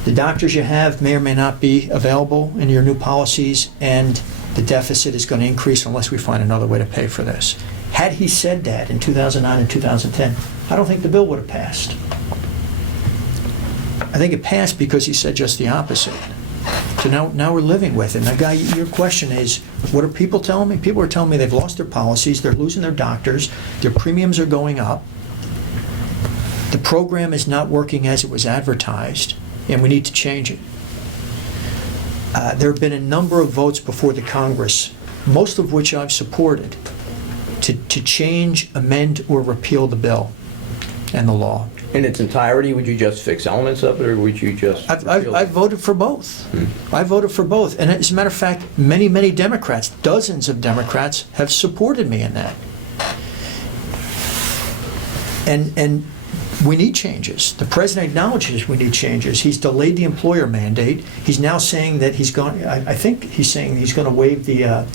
The doctors you have may or may not be available in your new policies, and the deficit is going to increase unless we find another way to pay for this. Had he said that in 2009 and 2010, I don't think the bill would have passed. I think it passed because he said just the opposite. So now we're living with it. Now, Guy, your question is, what are people telling me? People are telling me they've lost their policies, they're losing their doctors, their premiums are going up, the program is not working as it was advertised, and we need to change it. There have been a number of votes before the Congress, most of which I've supported, to change, amend, or repeal the bill and the law. In its entirety, would you just fix elements of it, or would you just... I voted for both. I voted for both. And as a matter of fact, many Democrats, dozens of Democrats, have supported me in that. And we need changes. The president acknowledges we need changes. He's delayed the employer mandate. He's now saying that he's going, I think he's saying he's going to waive the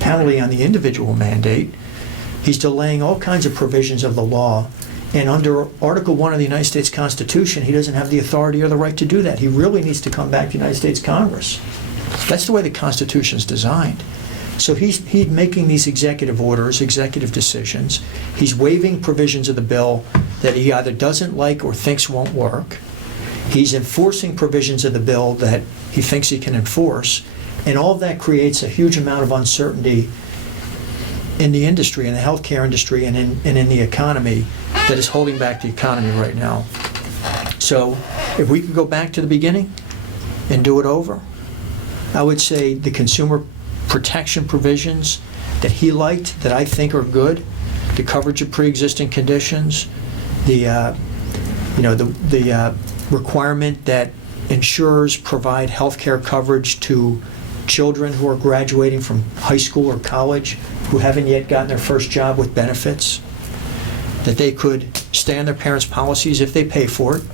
penalty on the individual mandate. He's delaying all kinds of provisions of the law. And under Article 1 of the United States Constitution, he doesn't have the authority or the right to do that. He really needs to come back to the United States Congress. That's the way the Constitution's designed. So he's making these executive orders, executive decisions. He's waiving provisions of the bill that he either doesn't like or thinks won't work. He's enforcing provisions of the bill that he thinks he can enforce. And all of that creates a huge amount of uncertainty in the industry, in the healthcare industry, and in the economy that is holding back the economy right now. So if we could go back to the beginning and do it over, I would say the consumer protection provisions that he liked, that I think are good, the coverage of pre-existing conditions, the requirement that insurers provide health care coverage to children who are graduating from high school or college who haven't yet gotten their first job with benefits, that they could stay on their parents' policies if they pay for it.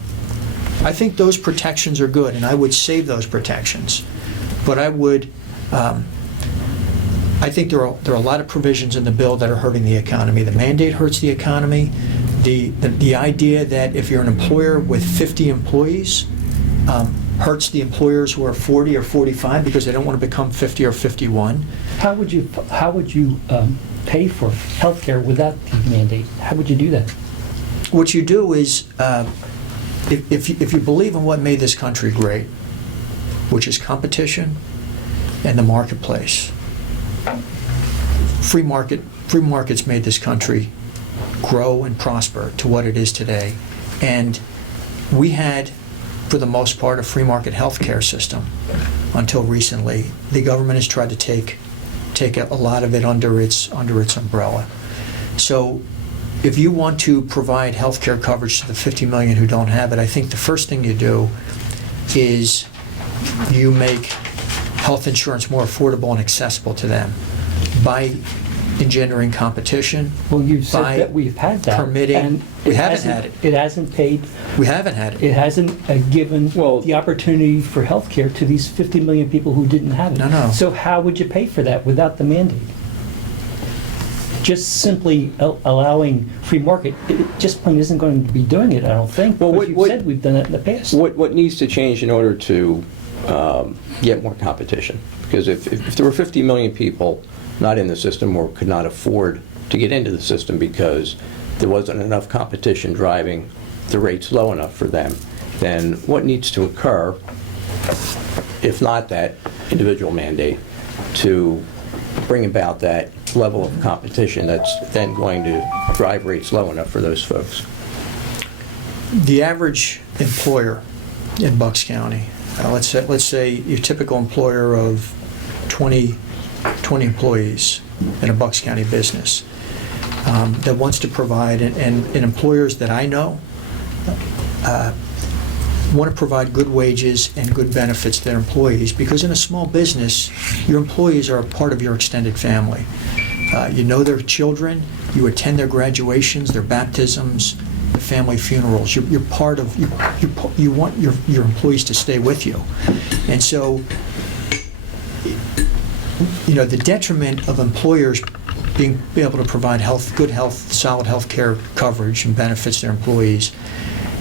I think those protections are good, and I would save those protections. But I would, I think there are a lot of provisions in the bill that are hurting the economy. The mandate hurts the economy. The idea that if you're an employer with 50 employees, hurts the employers who are 40 or 45 because they don't want to become 50 or 51. How would you pay for health care without the mandate? How would you do that? What you do is, if you believe in what made this country great, which is competition and the marketplace, free markets made this country grow and prosper to what it is today. And we had, for the most part, a free market healthcare system until recently. The government has tried to take a lot of it under its umbrella. So if you want to provide healthcare coverage to the 50 million who don't have it, I think the first thing you do is you make health insurance more affordable and accessible to them by engendering competition. Well, you said that we've had that. Permitting. And We haven't had it. It hasn't paid. We haven't had it. It hasn't given the opportunity for health care to these 50 million people who didn't have it. No. So how would you pay for that without the mandate? Just simply allowing free market, it just plain isn't going to be doing it, I don't think. Well, But you said we've done it in the past. What needs to change in order to get more competition? Because if there were 50 million people not in the system or could not afford to get into the system because there wasn't enough competition driving the rates low enough for them, then what needs to occur, if not that individual mandate, to bring about that level of competition that's then going to drive rates low enough for those folks? The average employer in Bucks County, let's say your typical employer of 20 employees in a Bucks County business that wants to provide, and employers that I know want to provide good wages and good benefits to their employees, because in a small business, your employees are a part of your extended family. You know their children, you attend their graduations, their baptisms, the family funerals. You're part of, you want your employees to stay with you. And so, the detriment of employers being able to provide good health, solid health care coverage and benefits to their employees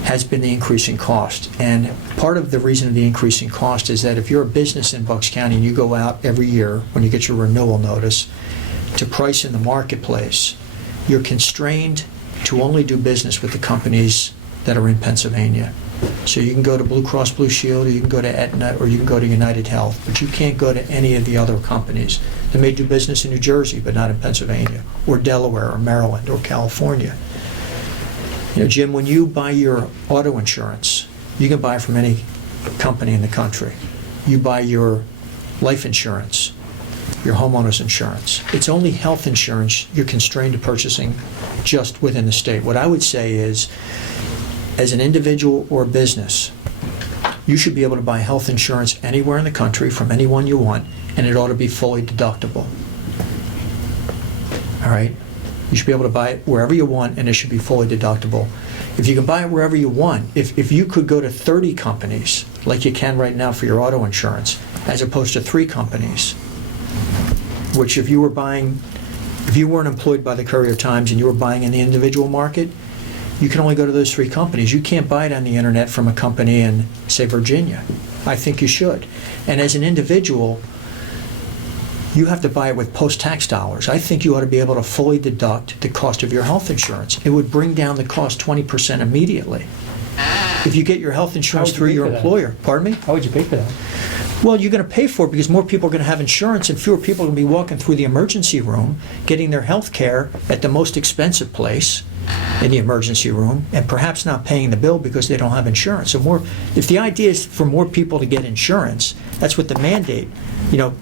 has been the increasing cost. And part of the reason of the increasing cost is that if you're a business in Bucks County and you go out every year when you get your renewal notice to price in the marketplace, you're constrained to only do business with the companies that are in Pennsylvania. So you can go to Blue Cross Blue Shield, or you can go to Aetna, or you can go to United Health, but you can't go to any of the other companies. They may do business in New Jersey, but not in Pennsylvania, or Delaware, or Maryland, or California. Jim, when you buy your auto insurance, you can buy from any company in the country. You buy your life insurance, your homeowner's insurance. It's only health insurance you're constrained to purchasing just within the state. What I would say is, as an individual or business, you should be able to buy health insurance anywhere in the country from anyone you want, and it ought to be fully deductible. All right? You should be able to buy it wherever you want, and it should be fully deductible. If you can buy it wherever you want, if you could go to 30 companies, like you can right now for your auto insurance, as opposed to 3 companies, which if you weren't employed by the Courier-Times and you were buying in the individual market, you can only go to those 3 companies. You can't buy it on the internet from a company in, say, Virginia. I think you should. And as an individual, you have to buy it with post-tax dollars. I think you ought to be able to fully deduct the cost of your health insurance. It would bring down the cost 20% immediately. If you get your health insurance through your employer. Pardon me? How would you pay for that? Well, you're going to pay for it because more people are going to have insurance and fewer people are going to be walking through the emergency room, getting their health care at the most expensive place in the emergency room, and perhaps not paying the bill because they don't have insurance. So if the idea is for more people to get insurance, that's what the mandate.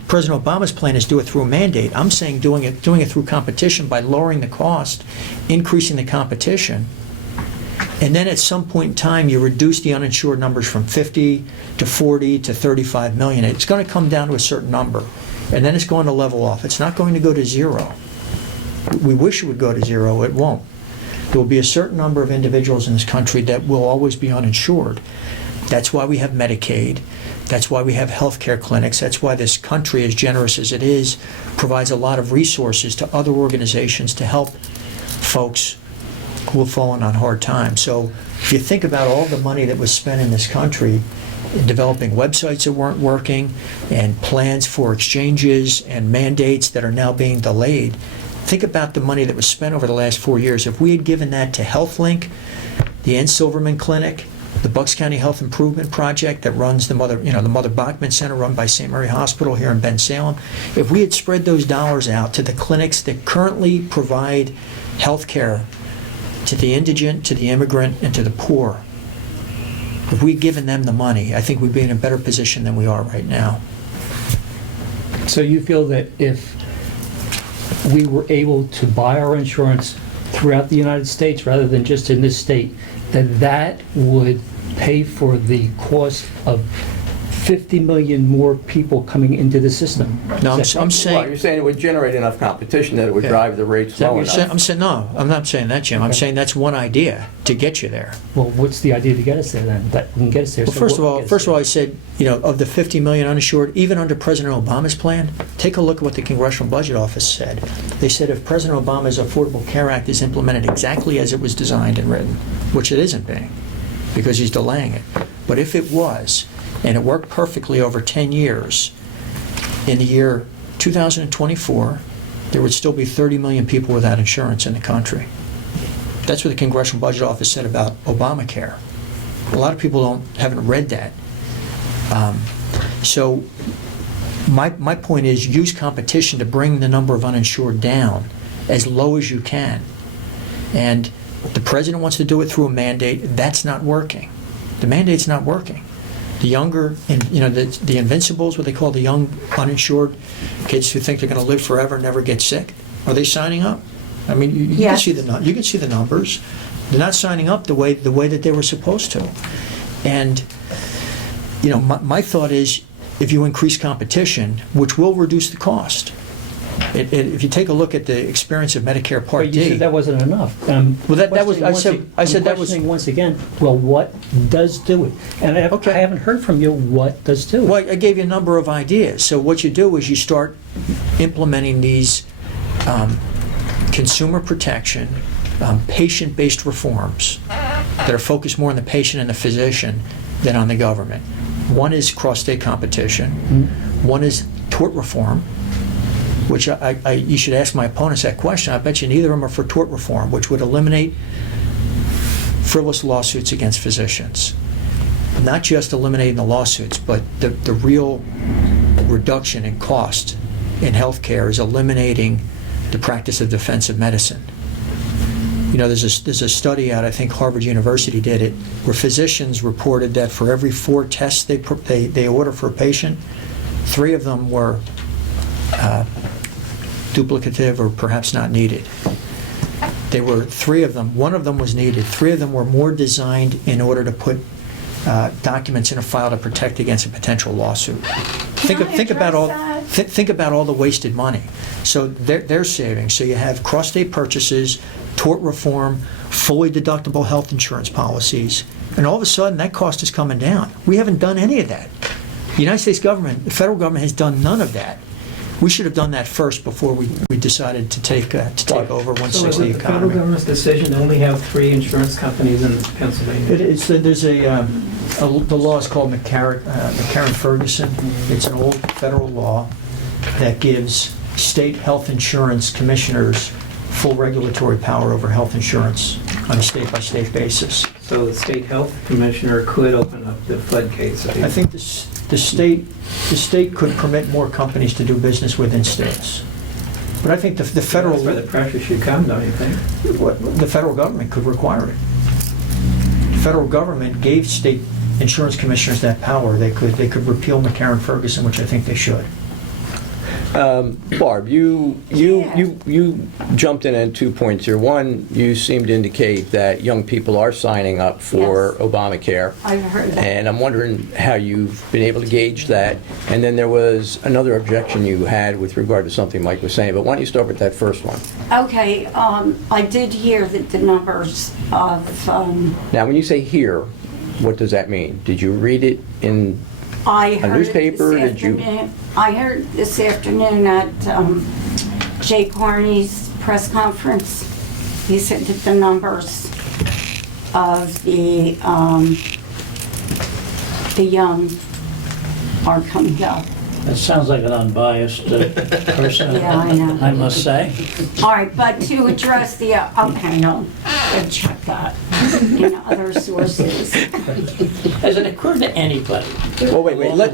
President Obama's plan is do it through a mandate. I'm saying doing it through competition by lowering the cost, increasing the competition, and then at some point in time you reduce the uninsured numbers from 50 to 40 to 35 million. It's going to come down to a certain number, and then it's going to level off. It's not going to go to zero. We wish it would go to zero. It won't. There will be a certain number of individuals in this country that will always be uninsured. That's why we have Medicaid. That's why we have health care clinics. That's why this country, as generous as it is, provides a lot of resources to other organizations to help folks who have fallen on hard times. So if you think about all the money that was spent in this country in developing websites that weren't working and plans for exchanges and mandates that are now being delayed, think about the money that was spent over the last 4 years. If we had given that to HealthLink, the Ann Silverman Clinic, the Bucks County Health Improvement Project that runs the Mother Bachman Center run by St. Mary Hospital here in Ben Salem, if we had spread those dollars out to the clinics that currently provide health care to the indigent, to the immigrant, and to the poor, if we'd given them the money, I think we'd be in a better position than we are right now. So you feel that if we were able to buy our insurance throughout the United States rather than just in this state, that would pay for the cost of 50 million more people coming into the system? No, I'm Well, saying... you're saying it would generate enough competition that it would drive the rates low enough. I'm saying no. I'm not saying that, Jim. I'm saying that's one idea to get you there. Well, what's the idea to get us there then? That can get us there. Well, So first of what all, would get us there? I said, of the 50 million uninsured, even under President Obama's plan, take a look at what the Congressional Budget Office said. They said if President Obama's Affordable Care Act is implemented exactly as it was designed and written, which it isn't being, because he's delaying it, but if it was, and it worked perfectly over 10 years, in the year 2024, there would still be 30 million people without insurance in the country. That's what the Congressional Budget Office said about Obamacare. A lot of people haven't read that. So my point is use competition to bring the number of uninsured down as low as you can. And the president wants to do it through a mandate. That's not working. The mandate's not working. The younger, the invincibles, what they call the young uninsured kids who think they're going to live forever and never get sick, are they signing up? I mean, you can see the numbers. They're not signing up the way that they were supposed to. And my thought is, if you increase competition, which will reduce the cost. If you take a look at the experience of Medicare Part But D. you said that wasn't enough. Well, that was. I said that was. Once again, well, what does do it? And I haven't heard from you what does do it. Well, I gave you a number of ideas. So what you do is you start implementing these consumer protection, patient-based reforms that are focused more on the patient and the physician than on the government. One is cross-state competition. One is tort reform, which you should ask my opponents that question. I bet you neither of them are for tort reform, which would eliminate frivolous lawsuits against physicians. Not just eliminating the lawsuits, but the real reduction in cost in healthcare is eliminating the practice of defensive medicine. There's a study out, I think Harvard University did it, where physicians reported that for every 4 tests they order for a patient, 3 of them were duplicative or perhaps not needed. There were 3 of them. 1 of them was needed. 3 of them were more designed in order to put documents in a file to protect against a potential lawsuit. Think about all the wasted money. So they're saving. So you have cross-state purchases, tort reform, fully deductible health insurance policies, and all of a sudden that cost is coming down. We haven't done any of that. The United States government, the federal government has done none of that. We should have done that first before we decided to take over So 160 is it the federal economy. government's decision to only have 3 insurance companies in Pennsylvania? There's the law is called McCarran-Ferguson. It's an old federal law that gives state health insurance commissioners full regulatory power over health insurance on a state-by-state basis. So the state health commissioner could open up the floodgates. I think the state could permit more companies to do business within states. But I think the federal... That's where the pressure should come, don't you think? The federal government could require it. The federal government gave state insurance commissioners that power. They could repeal McCarran-Ferguson, which I think they should. Barb, you jumped in on 2 points here. One, you seem to indicate that young people are signing up for Obamacare. I've heard that. And I'm wondering how you've been able to gauge that. And then there was another objection you had with regard to something Mike was saying, but why don't you start with that first one? Okay, I did hear that the numbers of, Now, when you say here, what does that mean? Did you read it in I heard newspaper, this did you- afternoon- I heard this afternoon at Jay Carney's press conference. He said that the numbers of the young are coming up. That sounds like an unbiased person, Yeah, I know. I must say. All right, but to address the, okay, no, I've checked that in other sources. Has it occurred to anybody? Well, wait, let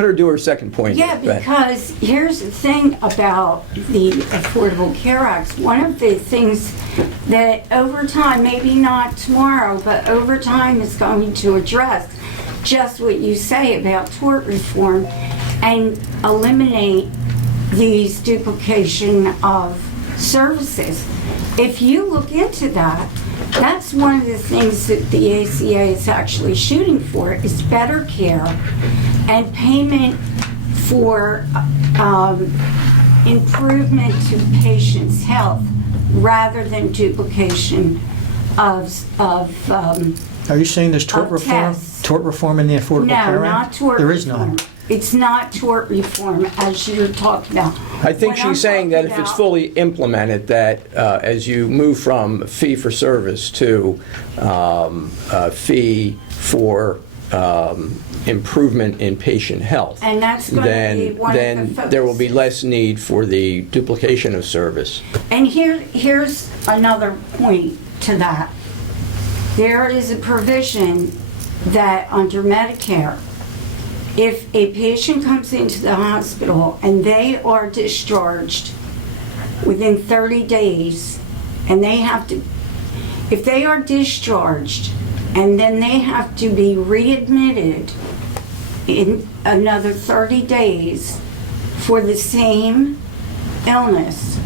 her do her second point. Yeah, Go ahead. because here's the thing about the Affordable Care Act. One of the things that over time, maybe not tomorrow, but over time is going to address just what you say about tort reform and eliminate these duplication of services. If you look into that, that's one of the things that the ACA is actually shooting for, is better care and payment for improvement to patients' health rather than duplication of Are you saying there's tort Of reform? tests. Tort reform in the Affordable Care No, Act? not tort There reform. is none. It's not tort reform as you're talking about. I think What I'm she's saying that talking if it's about- fully implemented, that as you move from fee-for-service to fee for improvement in patient health, And that's going to be one of the then there will be focuses. less need for the duplication of service. And here's another point to that. There is a provision that under Medicare, if a patient comes into the hospital and they are discharged within 30 days, and they have to, if they are discharged and then they have to be readmitted in another 30 days for the same illness,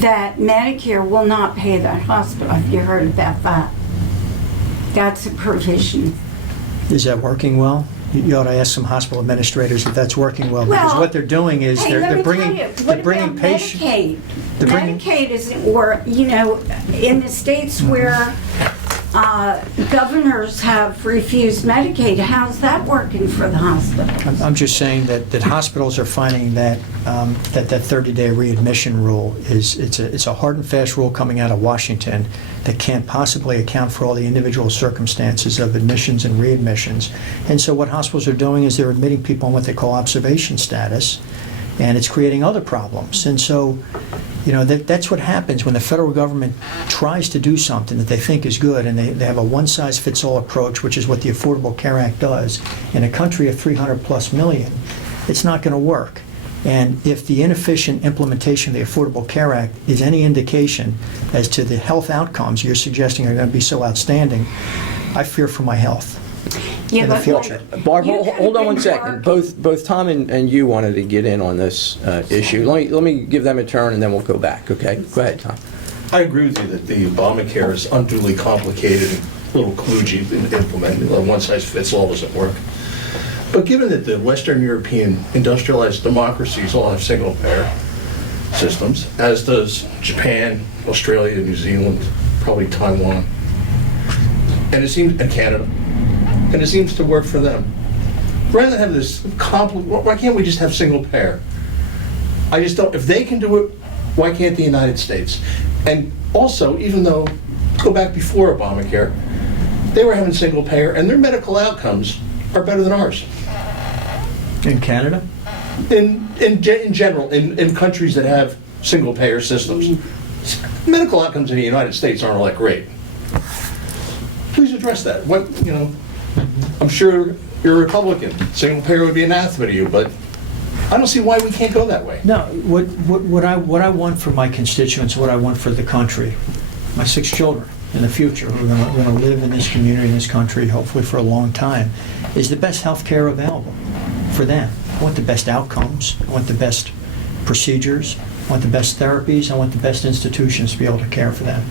that Medicare will not pay that hospital. Have you heard about that? That's a provision. Is that working well? You ought to ask some hospital administrators if that's working well, because Well, what they're doing is Hey, let they're me bringing tell you, they're what bringing about patients. Medicaid? They're bringing- Medicaid isn't work, you know, in the states where governors have refused Medicaid, how's that working for the hospital? I'm just saying that hospitals are finding that that 30-day readmission rule it's a hard and fast rule coming out of Washington that can't possibly account for all the individual circumstances of admissions and readmissions. And so what hospitals are doing is they're admitting people on what they call observation status, and it's creating other problems. And so, you know, that's what happens when the federal government tries to do something that they think is good, and they have a one-size-fits-all approach, which is what the Affordable Care Act does. In a country of 300+ million, it's not going to work. And if the inefficient implementation of the Affordable Care Act is any indication as to the health outcomes you're suggesting are going to be so outstanding, I fear for my health. Yeah, in the but future. Barb, You hold on could've one been second. working- Both Tom and you wanted to get in on this issue. Let me give them a turn, and then we'll go back, okay? Go ahead, Tom. I agree with you that the Obamacare is unduly complicated and a little kludgy to implement. One-size-fits-all doesn't work. But given that the Western European industrialized democracies all have single payer, systems, as does Japan, Australia, New Zealand, probably Taiwan, and Canada, and it seems to work for them. Rather than have this why can't we just have single payer? I just don't. If they can do it, why can't the United States? And also, even though, go back before Obamacare, they were having single payer, and their medical outcomes are better than ours. In Canada? In general, in countries that have single payer systems, medical outcomes in the United States aren't all that great. Please address that. I'm sure you're a Republican. Single payer would be anathema to you, but I don't see why we can't go that way. No, what I want for my constituents, what I want for the country, my 6 children in the future who are going to live in this community, in this country, hopefully for a long time, is the best health care available for them. I want the best outcomes. I want the best procedures. I want the best therapies. I want the best institutions to be able to care for them.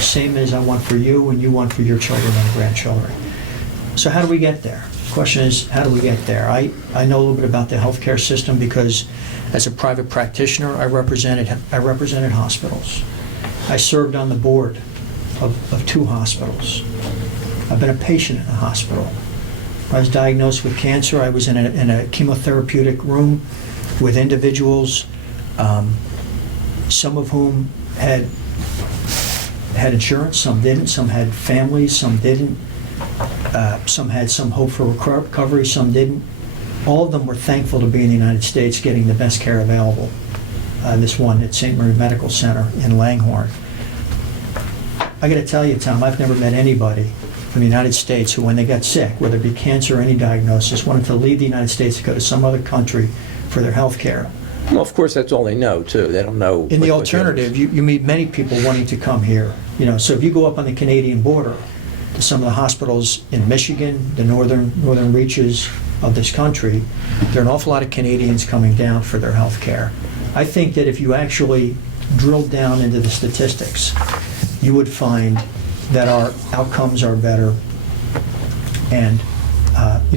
Same as I want for you and you want for your children and grandchildren. So how do we get there? The question is, how do we get there? I know a little bit about the healthcare system because as a private practitioner, I represented hospitals. I served on the board of 2 hospitals. I've been a patient in a hospital. I was diagnosed with cancer. I was in a chemotherapeutic room with individuals, some of whom had insurance, some didn't, some had families, some didn't, some had some hope for recovery, some didn't. All of them were thankful to be in the United States getting the best care available. This one at St. Mary Medical Center in Langhorne. I got to tell you, Tom, I've never met anybody from the United States who, when they got sick, whether it be cancer or any diagnosis, wanted to leave the United States to go to some other country for their health care. Well, of course, that's all they know, too. They don't know. In the alternative, you meet many people wanting to come here. So if you go up on the Canadian border to some of the hospitals in Michigan, the northern reaches of this country, there are an awful lot of Canadians coming down for their health care. I think that if you actually drilled down into the statistics, you would find that our outcomes are better, and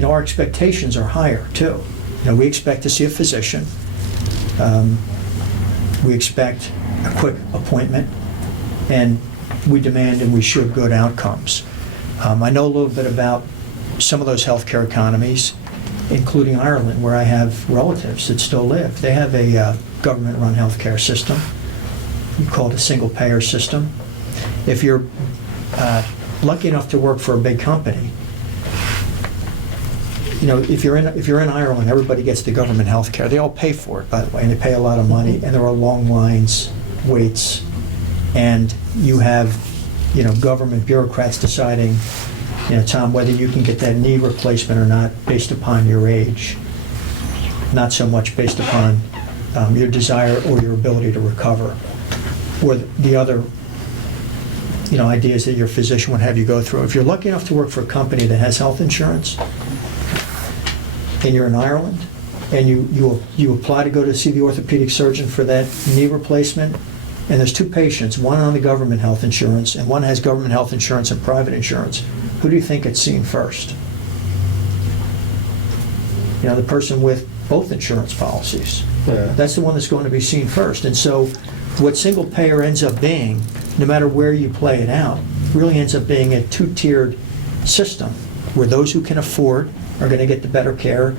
our expectations are higher too. We expect to see a physician. We expect a quick appointment, and we demand and we should good outcomes. I know a little bit about some of those healthcare economies, including Ireland, where I have relatives that still live. They have a government-run healthcare system. We call it a single-payer system. If you're lucky enough to work for a big company, if you're in Ireland, everybody gets the government health care. They all pay for it, by the way, and they pay a lot of money, and there are long lines, waits, and you have government bureaucrats deciding, Tom, whether you can get that knee replacement or not based upon your age, not so much based upon your desire or your ability to recover, or the other ideas that your physician would have you go through. If you're lucky enough to work for a company that has health insurance, and you're in Ireland, and you apply to go to see the orthopedic surgeon for that knee replacement, and there's 2 patients, one on the government health insurance, and one has government health insurance and private insurance, who do you think gets seen first? The person with both insurance policies. Yeah. That's the one that's going to be seen first. And so what single payer ends up being, no matter where you play it out, really ends up being a 2-tiered system where those who can afford are going to get the better care,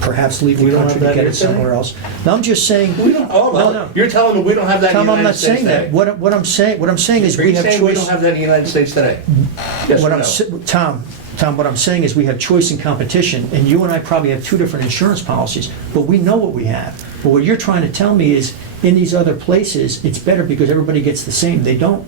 perhaps leave the country to get it somewhere else. No, I'm just saying. No. You're telling me we don't have that Tom, in the I'm United not States saying today. that. What I'm saying is we have choice. We don't have that in the United States today. Yes or no? Tom, what I'm saying is we have choice and competition, and you and I probably have 2 different insurance policies, but we know what we have. But what you're trying to tell me is in these other places, it's better because everybody gets the same. They don't.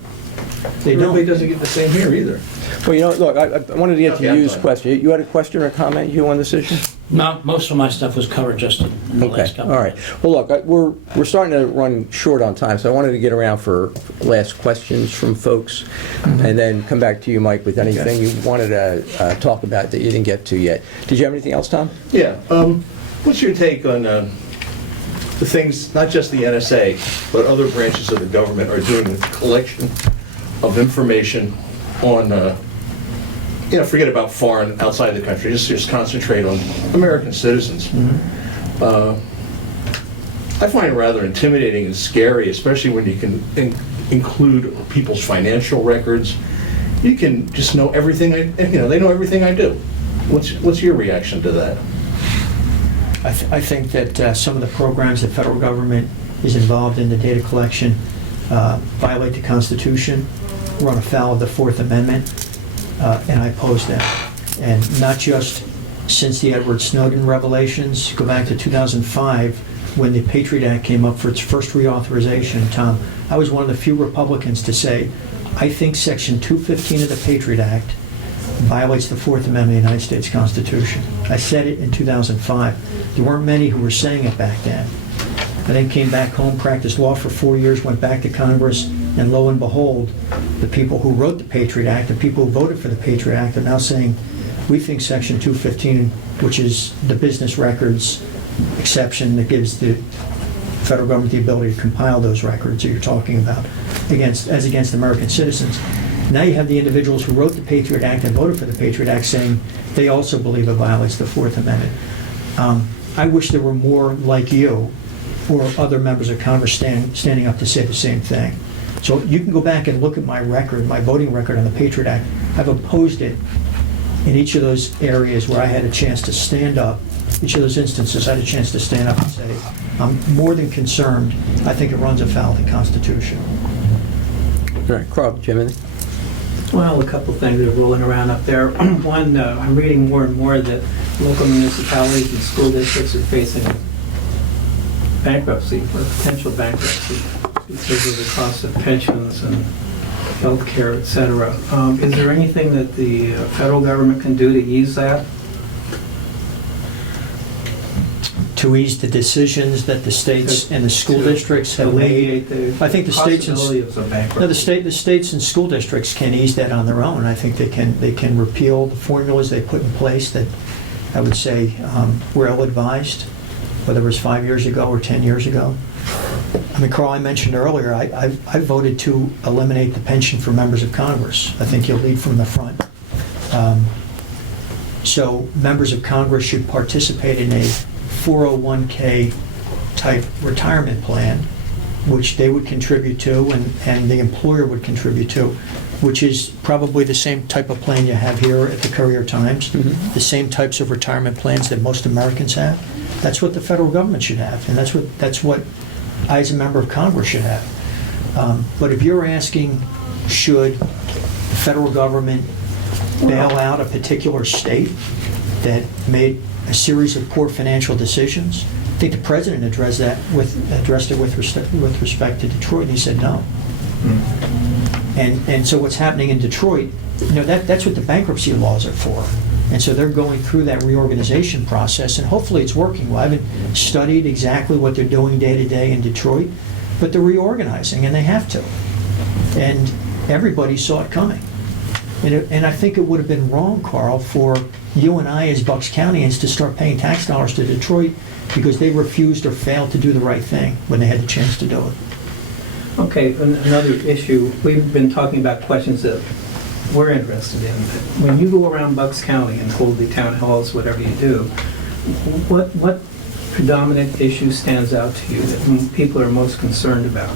Everybody doesn't get the same here either. Well, look, I wanted to get to you's question. You had a question or comment, Hugh, on this issue? No, most of my stuff was covered just in the last couple. All right. Well, look, we're starting to run short on time, so I wanted to get around for last questions from folks, and then come back to you, Mike, with anything you wanted to talk about that you didn't get to yet. Did you have anything else, Tom? Yeah. What's your take on the things, not just the NSA, but other branches of the government are doing with collection of information on, forget about foreign, outside the country, just concentrate on American citizens. I find it rather intimidating and scary, especially when you can include people's financial records. You can just know everything, they know everything I do. What's your reaction to that? I think that some of the programs the federal government is involved in, the data collection, violate the Constitution, run afoul of the Fourth Amendment, and I oppose that. And not just since the Edward Snowden revelations, go back to 2005, when the Patriot Act came up for its first reauthorization, Tom, I was one of the few Republicans to say, I think Section 215 of the Patriot Act violates the Fourth Amendment of the United States Constitution. I said it in 2005. There weren't many who were saying it back then. I then came back home, practiced law for 4 years, went back to Congress, and lo and behold, the people who wrote the Patriot Act, the people who voted for the Patriot Act, are now saying, we think Section 215, which is the business records exception that gives the federal government the ability to compile those records that you're talking about as against American citizens. Now you have the individuals who wrote the Patriot Act and voted for the Patriot Act saying they also believe it violates the Fourth Amendment. I wish there were more like you or other members of Congress standing up to say the same thing. So you can go back and look at my record, my voting record on the Patriot Act. I've opposed it in each of those areas where I had a chance to stand up. Each of those instances, I had a chance to stand up and say, I'm more than concerned. I think it runs afoul of the Constitution. All right, Carl, Jimmy? Well, a couple things that are rolling around up there. One, I'm reading more and more that local municipalities and school districts are facing bankruptcy or potential bankruptcy because of the cost of pensions and health care, et cetera. Is there anything that the federal government can do to ease that? To ease the decisions that the states and the school districts have made. I think the states and the states and school districts can ease that on their own. I think they can repeal the formulas they put in place that I would say were ill-advised, whether it was 5 years ago or 10 years ago. I mean, Carl, I mentioned earlier, I voted to eliminate the pension for members of Congress. I think you'll lead from the front. So members of Congress should participate in a 401k type retirement plan, which they would contribute to and the employer would contribute to, which is probably the same type of plan you have here at the Courier-Times, the same types of retirement plans that most Americans have. That's what the federal government should have, and that's what I, as a member of Congress, should have. But if you're asking, should the federal government bail out a particular state that made a series of poor financial decisions, I think the president addressed it with respect to Detroit, and he said no. And so what's happening in Detroit, that's what the bankruptcy laws are for. And so they're going through that reorganization process, and hopefully it's working well. I haven't studied exactly what they're doing day to day in Detroit, but they're reorganizing, and they have to. And everybody saw it coming. And I think it would have been wrong, Carl, for you and I as Bucks Countyans to start paying tax dollars to Detroit because they refused or failed to do the right thing when they had the chance to do it. Okay, another issue. We've been talking about questions that we're interested in. When you go around Bucks County and hold the town halls, whatever you do, what predominant issue stands out to you that people are most concerned about?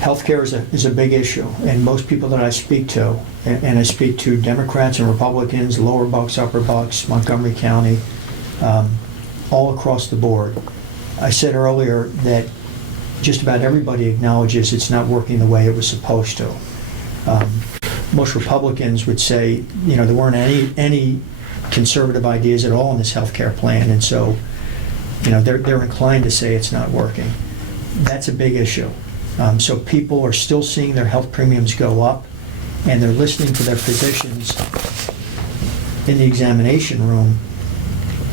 Healthcare is a big issue, and most people that I speak to, and I speak to Democrats and Republicans, lower Bucks, upper Bucks, Montgomery County, all across the board. I said earlier that just about everybody acknowledges it's not working the way it was supposed to. Most Republicans would say, there weren't any conservative ideas at all in this healthcare plan, and so, they're inclined to say it's not working. That's a big issue. So people are still seeing their health premiums go up, and they're listening to their physicians in the examination room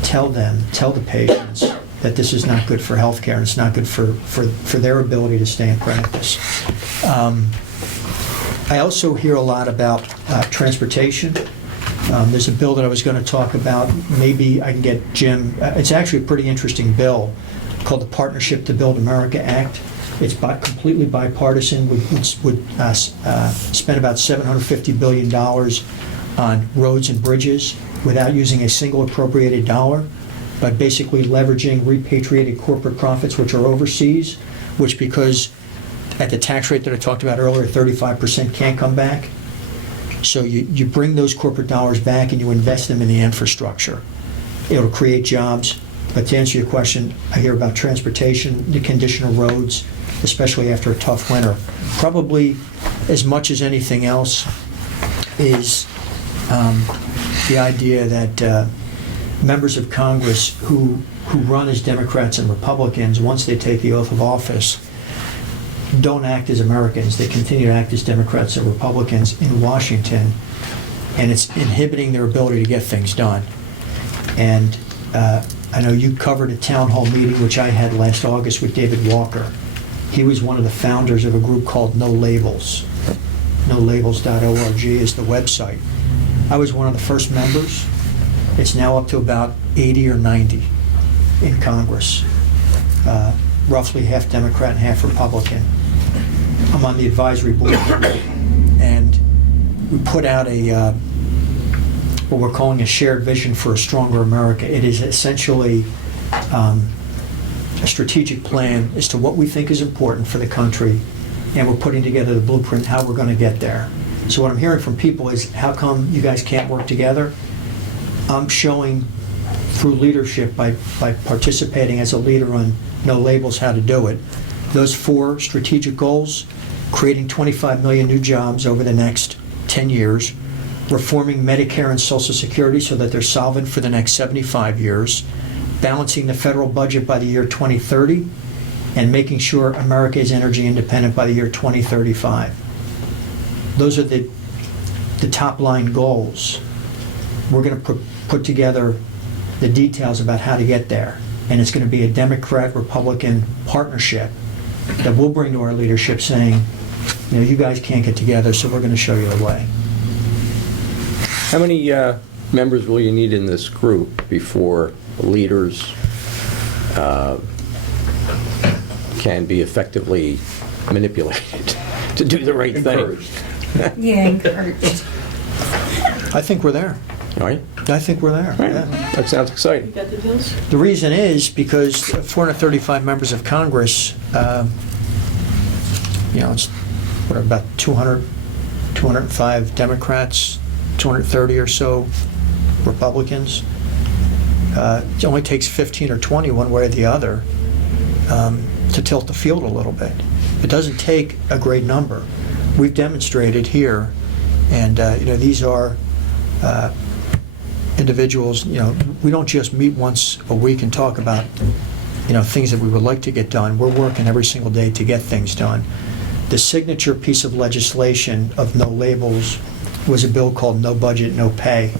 tell the patients that this is not good for healthcare and it's not good for their ability to stay in practice. I also hear a lot about transportation. There's a bill that I was going to talk about. Maybe I can get Jim. It's actually a pretty interesting bill called the Partnership to Build America Act. It's completely bipartisan, would spend about $750 billion on roads and bridges without using a single appropriated dollar. by basically leveraging repatriated corporate profits, which are overseas, which because at the tax rate that I talked about earlier, 35% can't come back. So you bring those corporate dollars back and you invest them in the infrastructure. It'll create jobs. But to answer your question, I hear about transportation, the condition of roads, especially after a tough winter. Probably as much as anything else is the idea that members of Congress who run as Democrats and Republicans, once they take the oath of office, don't act as Americans. They continue to act as Democrats and Republicans in Washington, and it's inhibiting their ability to get things done. And I know you covered a town hall meeting, which I had last August with David Walker. He was one of the founders of a group called No Labels. NoLabels.org is the website. I was one of the first members. It's now up to about 80 or 90 in Congress, roughly half Democrat and half Republican. I'm on the advisory board, and we put out what we're calling a shared vision for a stronger America. It is essentially a strategic plan as to what we think is important for the country, and we're putting together the blueprint how we're going to get there. So what I'm hearing from people is, how come you guys can't work together? I'm showing through leadership by participating as a leader on No Labels how to do it. Those 4 strategic goals: creating 25 million new jobs over the next 10 years, reforming Medicare and Social Security so that they're solvent for the next 75 years, balancing the federal budget by the year 2030, and making sure America is energy independent by the year 2035. Those are the top line goals. We're going to put together the details about how to get there, and it's going to be a Democrat-Republican partnership that we'll bring to our leadership saying, you guys can't get together, so we're going to show you the way. How many members will you need in this group before leaders can be effectively manipulated to do the right thing? Yeah, encouraged. I think we're there. All right. I think we're there. Right. Yeah. That sounds exciting. The reason is because 435 members of Congress, it's about 205 Democrats, 230 or so Republicans. It only takes 15 or 20 one way or the other to tilt the field a little bit. It doesn't take a great number. We've demonstrated here, and these are individuals. We don't just meet once a week and talk about things that we would like to get done. We're working every single day to get things done. The signature piece of legislation of No Labels was a bill called No Budget, No Pay,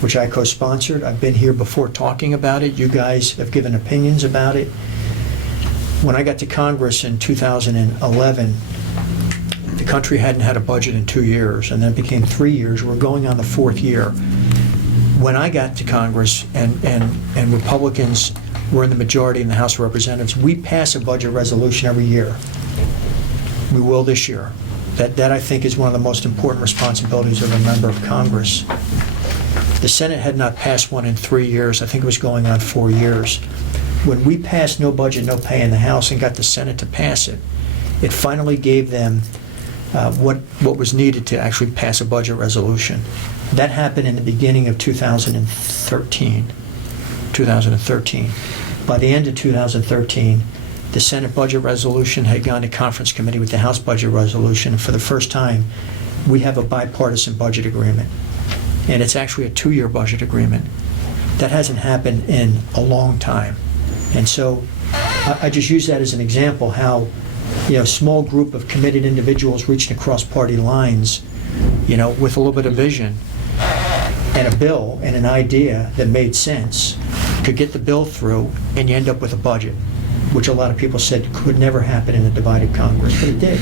which I co-sponsored. I've been here before talking about it. You guys have given opinions about it. When I got to Congress in 2011, the country hadn't had a budget in 2 years, and then it became 3 years. We're going on the 4th year. When I got to Congress and Republicans were in the majority in the House of Representatives, we pass a budget resolution every year. We will this year. That I think is one of the most important responsibilities of a member of Congress. The Senate had not passed one in 3 years. I think it was going on 4 years. When we passed No Budget, No Pay in the House and got the Senate to pass it, it finally gave them what was needed to actually pass a budget resolution. That happened in the beginning of 2013. By the end of 2013, the Senate budget resolution had gone to conference committee with the House budget resolution, and for the first time, we have a bipartisan budget agreement. And it's actually a 2-year budget agreement. That hasn't happened in a long time. And so I just use that as an example how a small group of committed individuals reaching across party lines, with a little bit of vision and a bill and an idea that made sense, could get the bill through, and you end up with a budget, which a lot of people said could never happen in a divided Congress, but it did.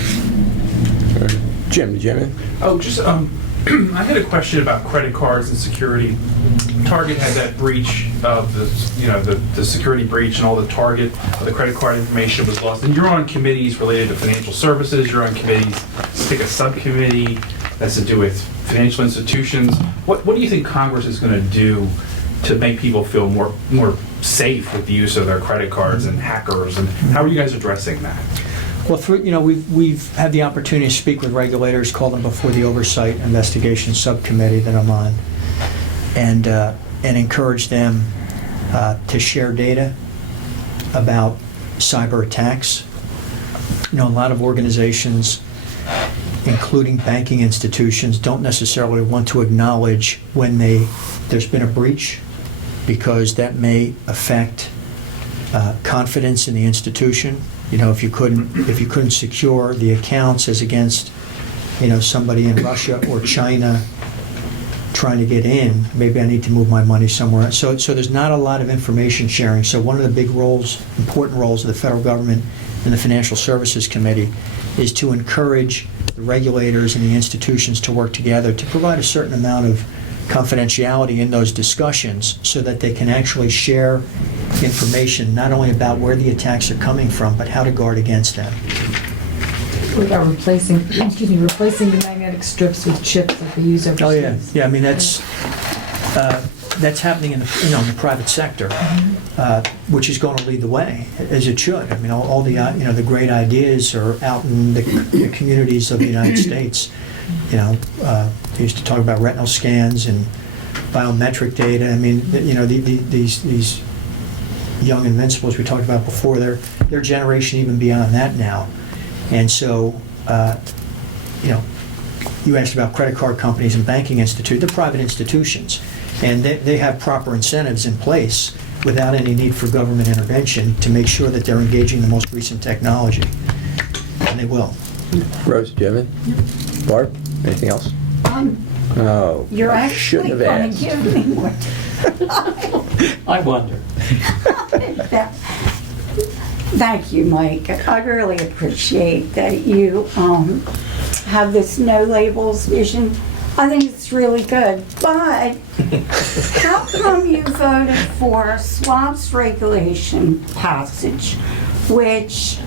Jim, did you have anything? Oh, just, I had a question about credit cards and security. Target had that breach of the security breach, and all the Target, the credit card information was lost. And you're on committees related to financial services. You're on committees. Let's take a subcommittee that's to do with financial institutions. What do you think Congress is going to do to make people feel more safe with the use of their credit cards and hackers, and how are you guys addressing that? Well, we've had the opportunity to speak with regulators, call them before the Oversight Investigation Subcommittee that I'm on, and encourage them to share data about cyber attacks. A lot of organizations, including banking institutions, don't necessarily want to acknowledge when there's been a breach, because that may affect confidence in the institution. If you couldn't secure the accounts as against, somebody in Russia or China trying to get in, maybe I need to move my money somewhere. So there's not a lot of information sharing. So one of the big important roles of the federal government and the Financial Services Committee is to encourage the regulators and the institutions to work together to provide a certain amount of confidentiality in those discussions so that they can actually share information not only about where the attacks are coming from, but how to guard against them. What about replacing the magnetic strips with chips that they use overseas? Oh, yeah. Yeah, I mean, that's happening in the private sector, which is going to lead the way, as it should. I mean, all the the great ideas are out in the communities of the United States. They used to talk about retinal scans and biometric data. I mean, these young invincibles we talked about before, their generation even beyond that now. And so, you asked about credit card companies and banking institutions. They're private institutions, and they have proper incentives in place without any need for government intervention to make sure that they're engaging the most recent technology, and they will. Rose, do you have it? Barb, anything else? Oh, You're I actually shouldn't have going to asked. give me more I wonder. Thank you, Mike. I really appreciate that you have this no labels vision. I think it's really good. But how come you voted for swaps regulation passage, which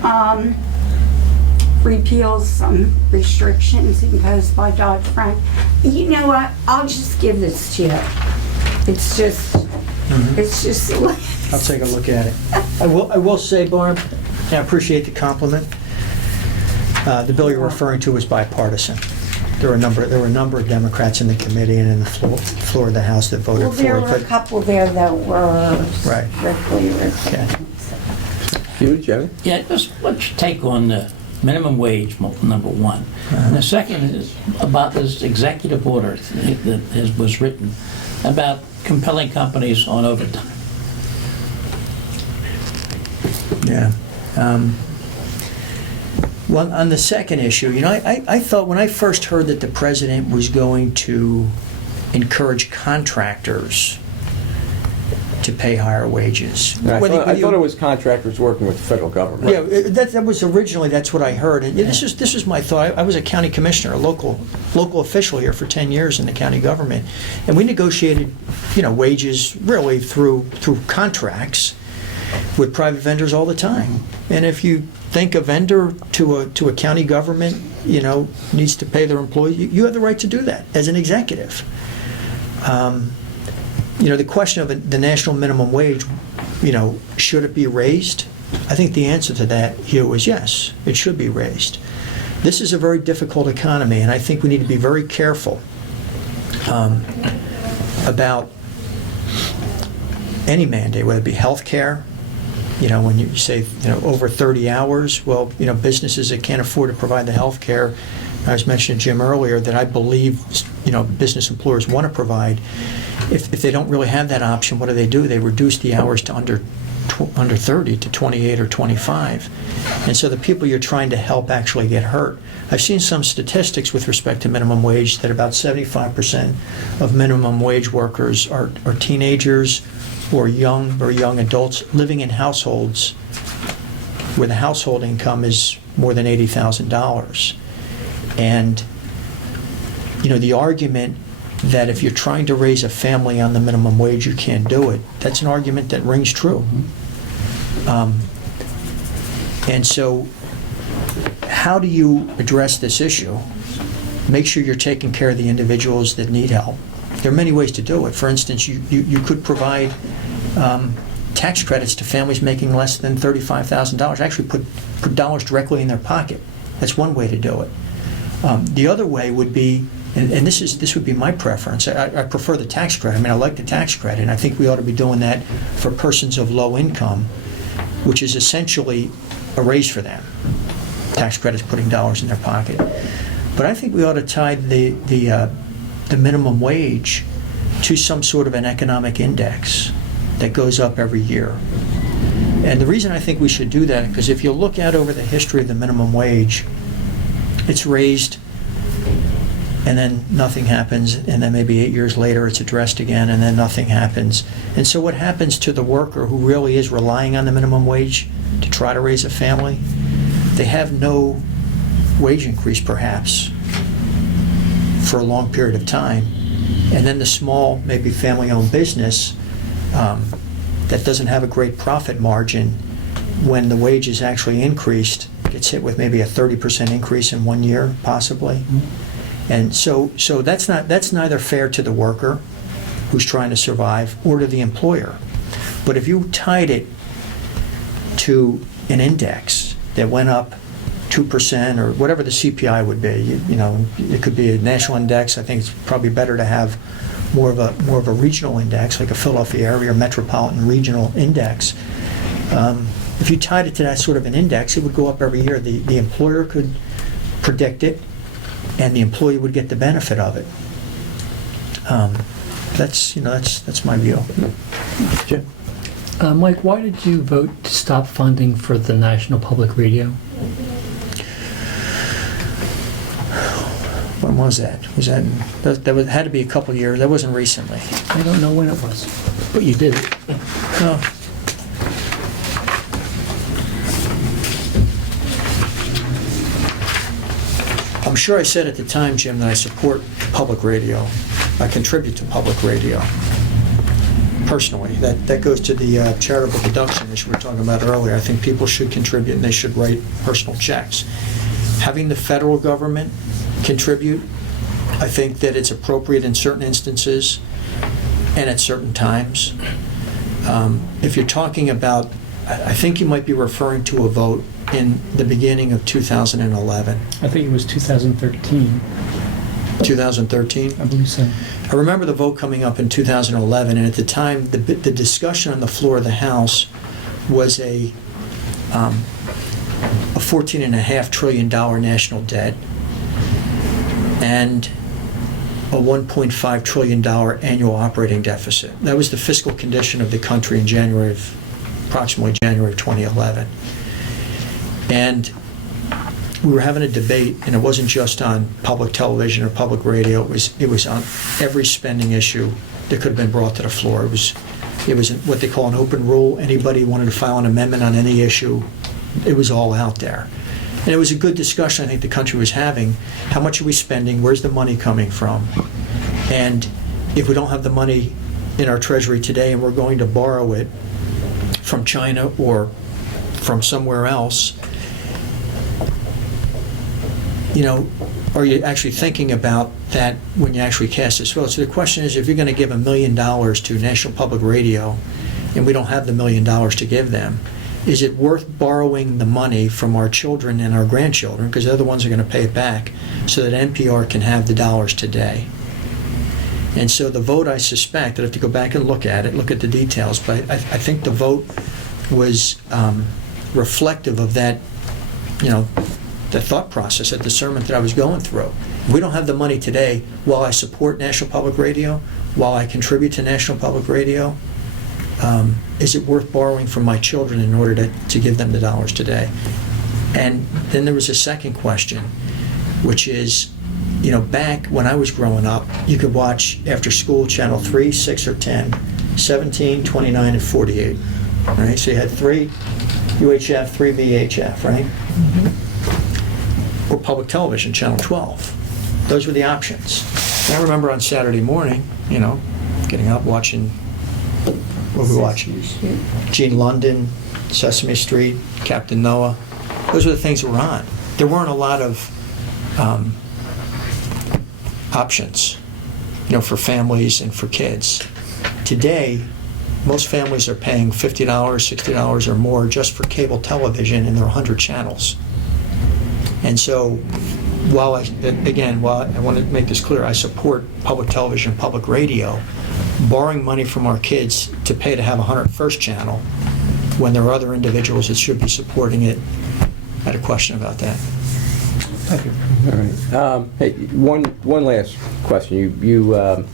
repeals some restrictions imposed by Dodd-Frank? You know what? I'll just give this to you. It's just I'll take a look at it. I will say, Barb, and I appreciate the compliment. The bill you're referring to was bipartisan. There were a number of Democrats in the committee and in the floor of the House that voted for it. Well, there were a couple there that were Right. strictly Okay. You, Jerry? Yeah, just what's your take on the minimum wage, number one? And the second is about this executive order that was written about compelling companies on overtime. Yeah. Well, on the second issue, I thought when I first heard that the president was going to encourage contractors to pay higher wages. I thought it was contractors working with the federal government. Yeah, that was originally, that's what I heard. And this was my thought. I was a county commissioner, a local official here for 10 years in the county government. And we negotiated, wages really through contracts with private vendors all the time. And if you think a vendor to a county government, needs to pay their employees, you have the right to do that as an executive. The question of the national minimum wage, should it be raised? I think the answer to that here was yes, it should be raised. This is a very difficult economy, and I think we need to be very careful about any mandate, whether it be health care. When you say, over 30 hours, well, businesses that can't afford to provide the health care, I was mentioning to Jim earlier that I believe, business employers want to provide. If they don't really have that option, what do? They reduce the hours to under 30 to 28 or 25. And so the people you're trying to help actually get hurt. I've seen some statistics with respect to minimum wage that about 75% of minimum wage workers are teenagers or very young adults living in households where the household income is more than $80,000. And, the argument that if you're trying to raise a family on the minimum wage, you can't do it, that's an argument that rings true. And so how do you address this issue? Make sure you're taking care of the individuals that need help. There are many ways to do it. For instance, you could provide tax credits to families making less than $35,000. Actually put dollars directly in their pocket. That's one way to do it. The other way would be, and this would be my preference. I prefer the tax credit. I mean, I like the tax credit, and I think we ought to be doing that for persons of low income, which is essentially a raise for them. Tax credit's putting dollars in their pocket. But I think we ought to tie the minimum wage to some sort of an economic index that goes up every year. And the reason I think we should do that, because if you look out over the history of the minimum wage, it's raised and then nothing happens, and then maybe 8 years later it's addressed again, and then nothing happens. And so what happens to the worker who really is relying on the minimum wage to try to raise a family? They have no wage increase, perhaps, for a long period of time. And then the small, maybe family-owned business that doesn't have a great profit margin, when the wage is actually increased, gets hit with maybe a 30% increase in 1 year, possibly. And so that's neither fair to the worker who's trying to survive or to the employer. But if you tied it to an index that went up 2% or whatever the CPI would be, you know, it could be a national index. I think it's probably better to have more of a regional index, like a Philadelphia area or metropolitan regional index. If you tied it to that sort of an index, it would go up every year. The employer could predict it, and the employee would get the benefit of it. That's my view. Jim? Mike, why did you vote to stop funding for the National Public Radio? When was that? Had to be a couple years. That wasn't recently. I don't know when it was, but you did it. No. I'm sure I said at the time, Jim, that I support public radio. I contribute to public radio. Personally, that goes to the charitable deduction issue we were talking about earlier. I think people should contribute and they should write personal checks. Having the federal government contribute, I think that it's appropriate in certain instances and at certain times. If you're talking about, I think you might be referring to a vote in the beginning of 2011. I think it was 2013. 2013? I believe so. I remember the vote coming up in 2011, and at the time, the discussion on the floor of the House was a $14.5 trillion national debt and a $1.5 trillion annual operating deficit. That was the fiscal condition of the country in approximately January of 2011. And we were having a debate, and it wasn't just on public television or public radio. It was on every spending issue that could have been brought to the floor. It was what they call an open rule. Anybody who wanted to file an amendment on any issue, it was all out there. And it was a good discussion I think the country was having. How much are we spending? Where's the money coming from? And if we don't have the money in our treasury today and we're going to borrow it from China or from somewhere else, you know, are you actually thinking about that when you actually cast this vote? So the question is, if you're going to give $1 million to National Public Radio and we don't have the $1 million to give them, is it worth borrowing the money from our children and our grandchildren, because they're the ones who are going to pay it back, so that NPR can have the dollars today? And so the vote, I suspect, I'd have to go back and look at it, look at the details, but I think the vote was reflective of that, you know, the thought process, that discernment that I was going through. If we don't have the money today, while I support National Public Radio, while I contribute to National Public Radio, is it worth borrowing from my children in order to give them the dollars today? And then there was a second question, which is, you know, back when I was growing up, you could watch after school Channel 3, 6, or 10, 17, 29, and 48. Right? So you had 3 UHF, 3 VHF, right? Mm-hmm. Or public television, Channel 12. Those were the options. And I remember on Saturday morning, you know, getting up, watching, what were we watching? Gene London, Sesame Street, Captain Noah. Those were the things that were on. There weren't a lot of options, you know, for families and for kids. Today, most families are paying $50, $60 or more just for cable television, and there are 100 channels. And so, while I want to make this clear, I support public television, public radio, borrowing money from our kids to pay to have a 101st channel, when there are other individuals that should be supporting it, I had a question about that. Thank you. All right. Hey, one last question. You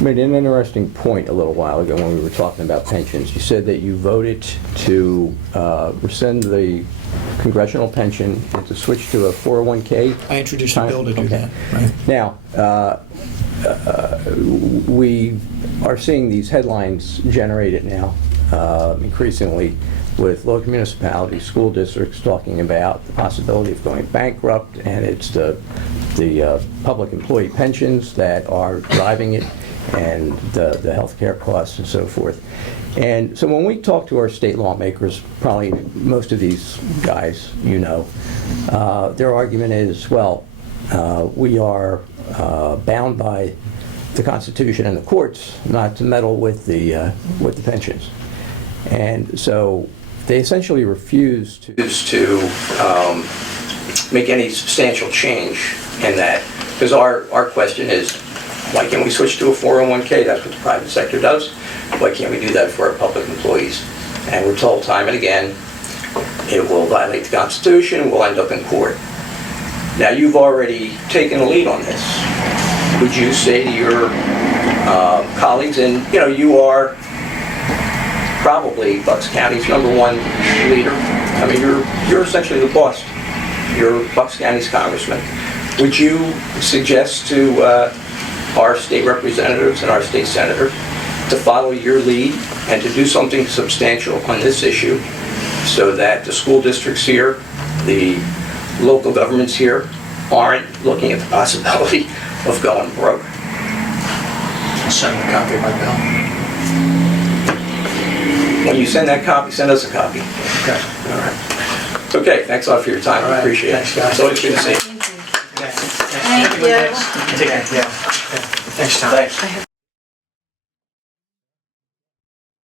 made an interesting point a little while ago when we were talking about pensions. You said that you voted to rescind the congressional pension and to switch to a 401k. I introduced a bill to do Okay. that. Right. Now, we are seeing these headlines generated now increasingly with local municipalities, school districts talking about the possibility of going bankrupt, and it's the public employee pensions that are driving it, and the health care costs and so forth. And so when we talk to our state lawmakers, probably most of these guys, their argument is, well, we are bound by the Constitution and the courts not to meddle with the pensions. And so they essentially refuse to make any substantial change in that, because our question is, why can't we switch to a 401k? That's what the private sector does. Why can't we do that for our public employees? And we're told time and again, it will violate the Constitution and we'll end up in court. Now, you've already taken a lead on this. Would you say to your colleagues, and you are probably Bucks County's #1 leader. I mean, you're essentially the boss. You're Bucks County's congressman. Would you suggest to our state representatives and our state senators to follow your lead and to do something substantial on this issue so that the school districts here, the local governments here, aren't looking at the possibility of going broke? I'll send them a copy of my bill. When you send that copy, send us a copy. Okay. All right. Okay, thanks a lot for your time. All I right. appreciate it. Thanks, guys. It's always good to see you. Okay. Thank you. Take care. Yeah. Okay. Thanks, Tom. Thanks.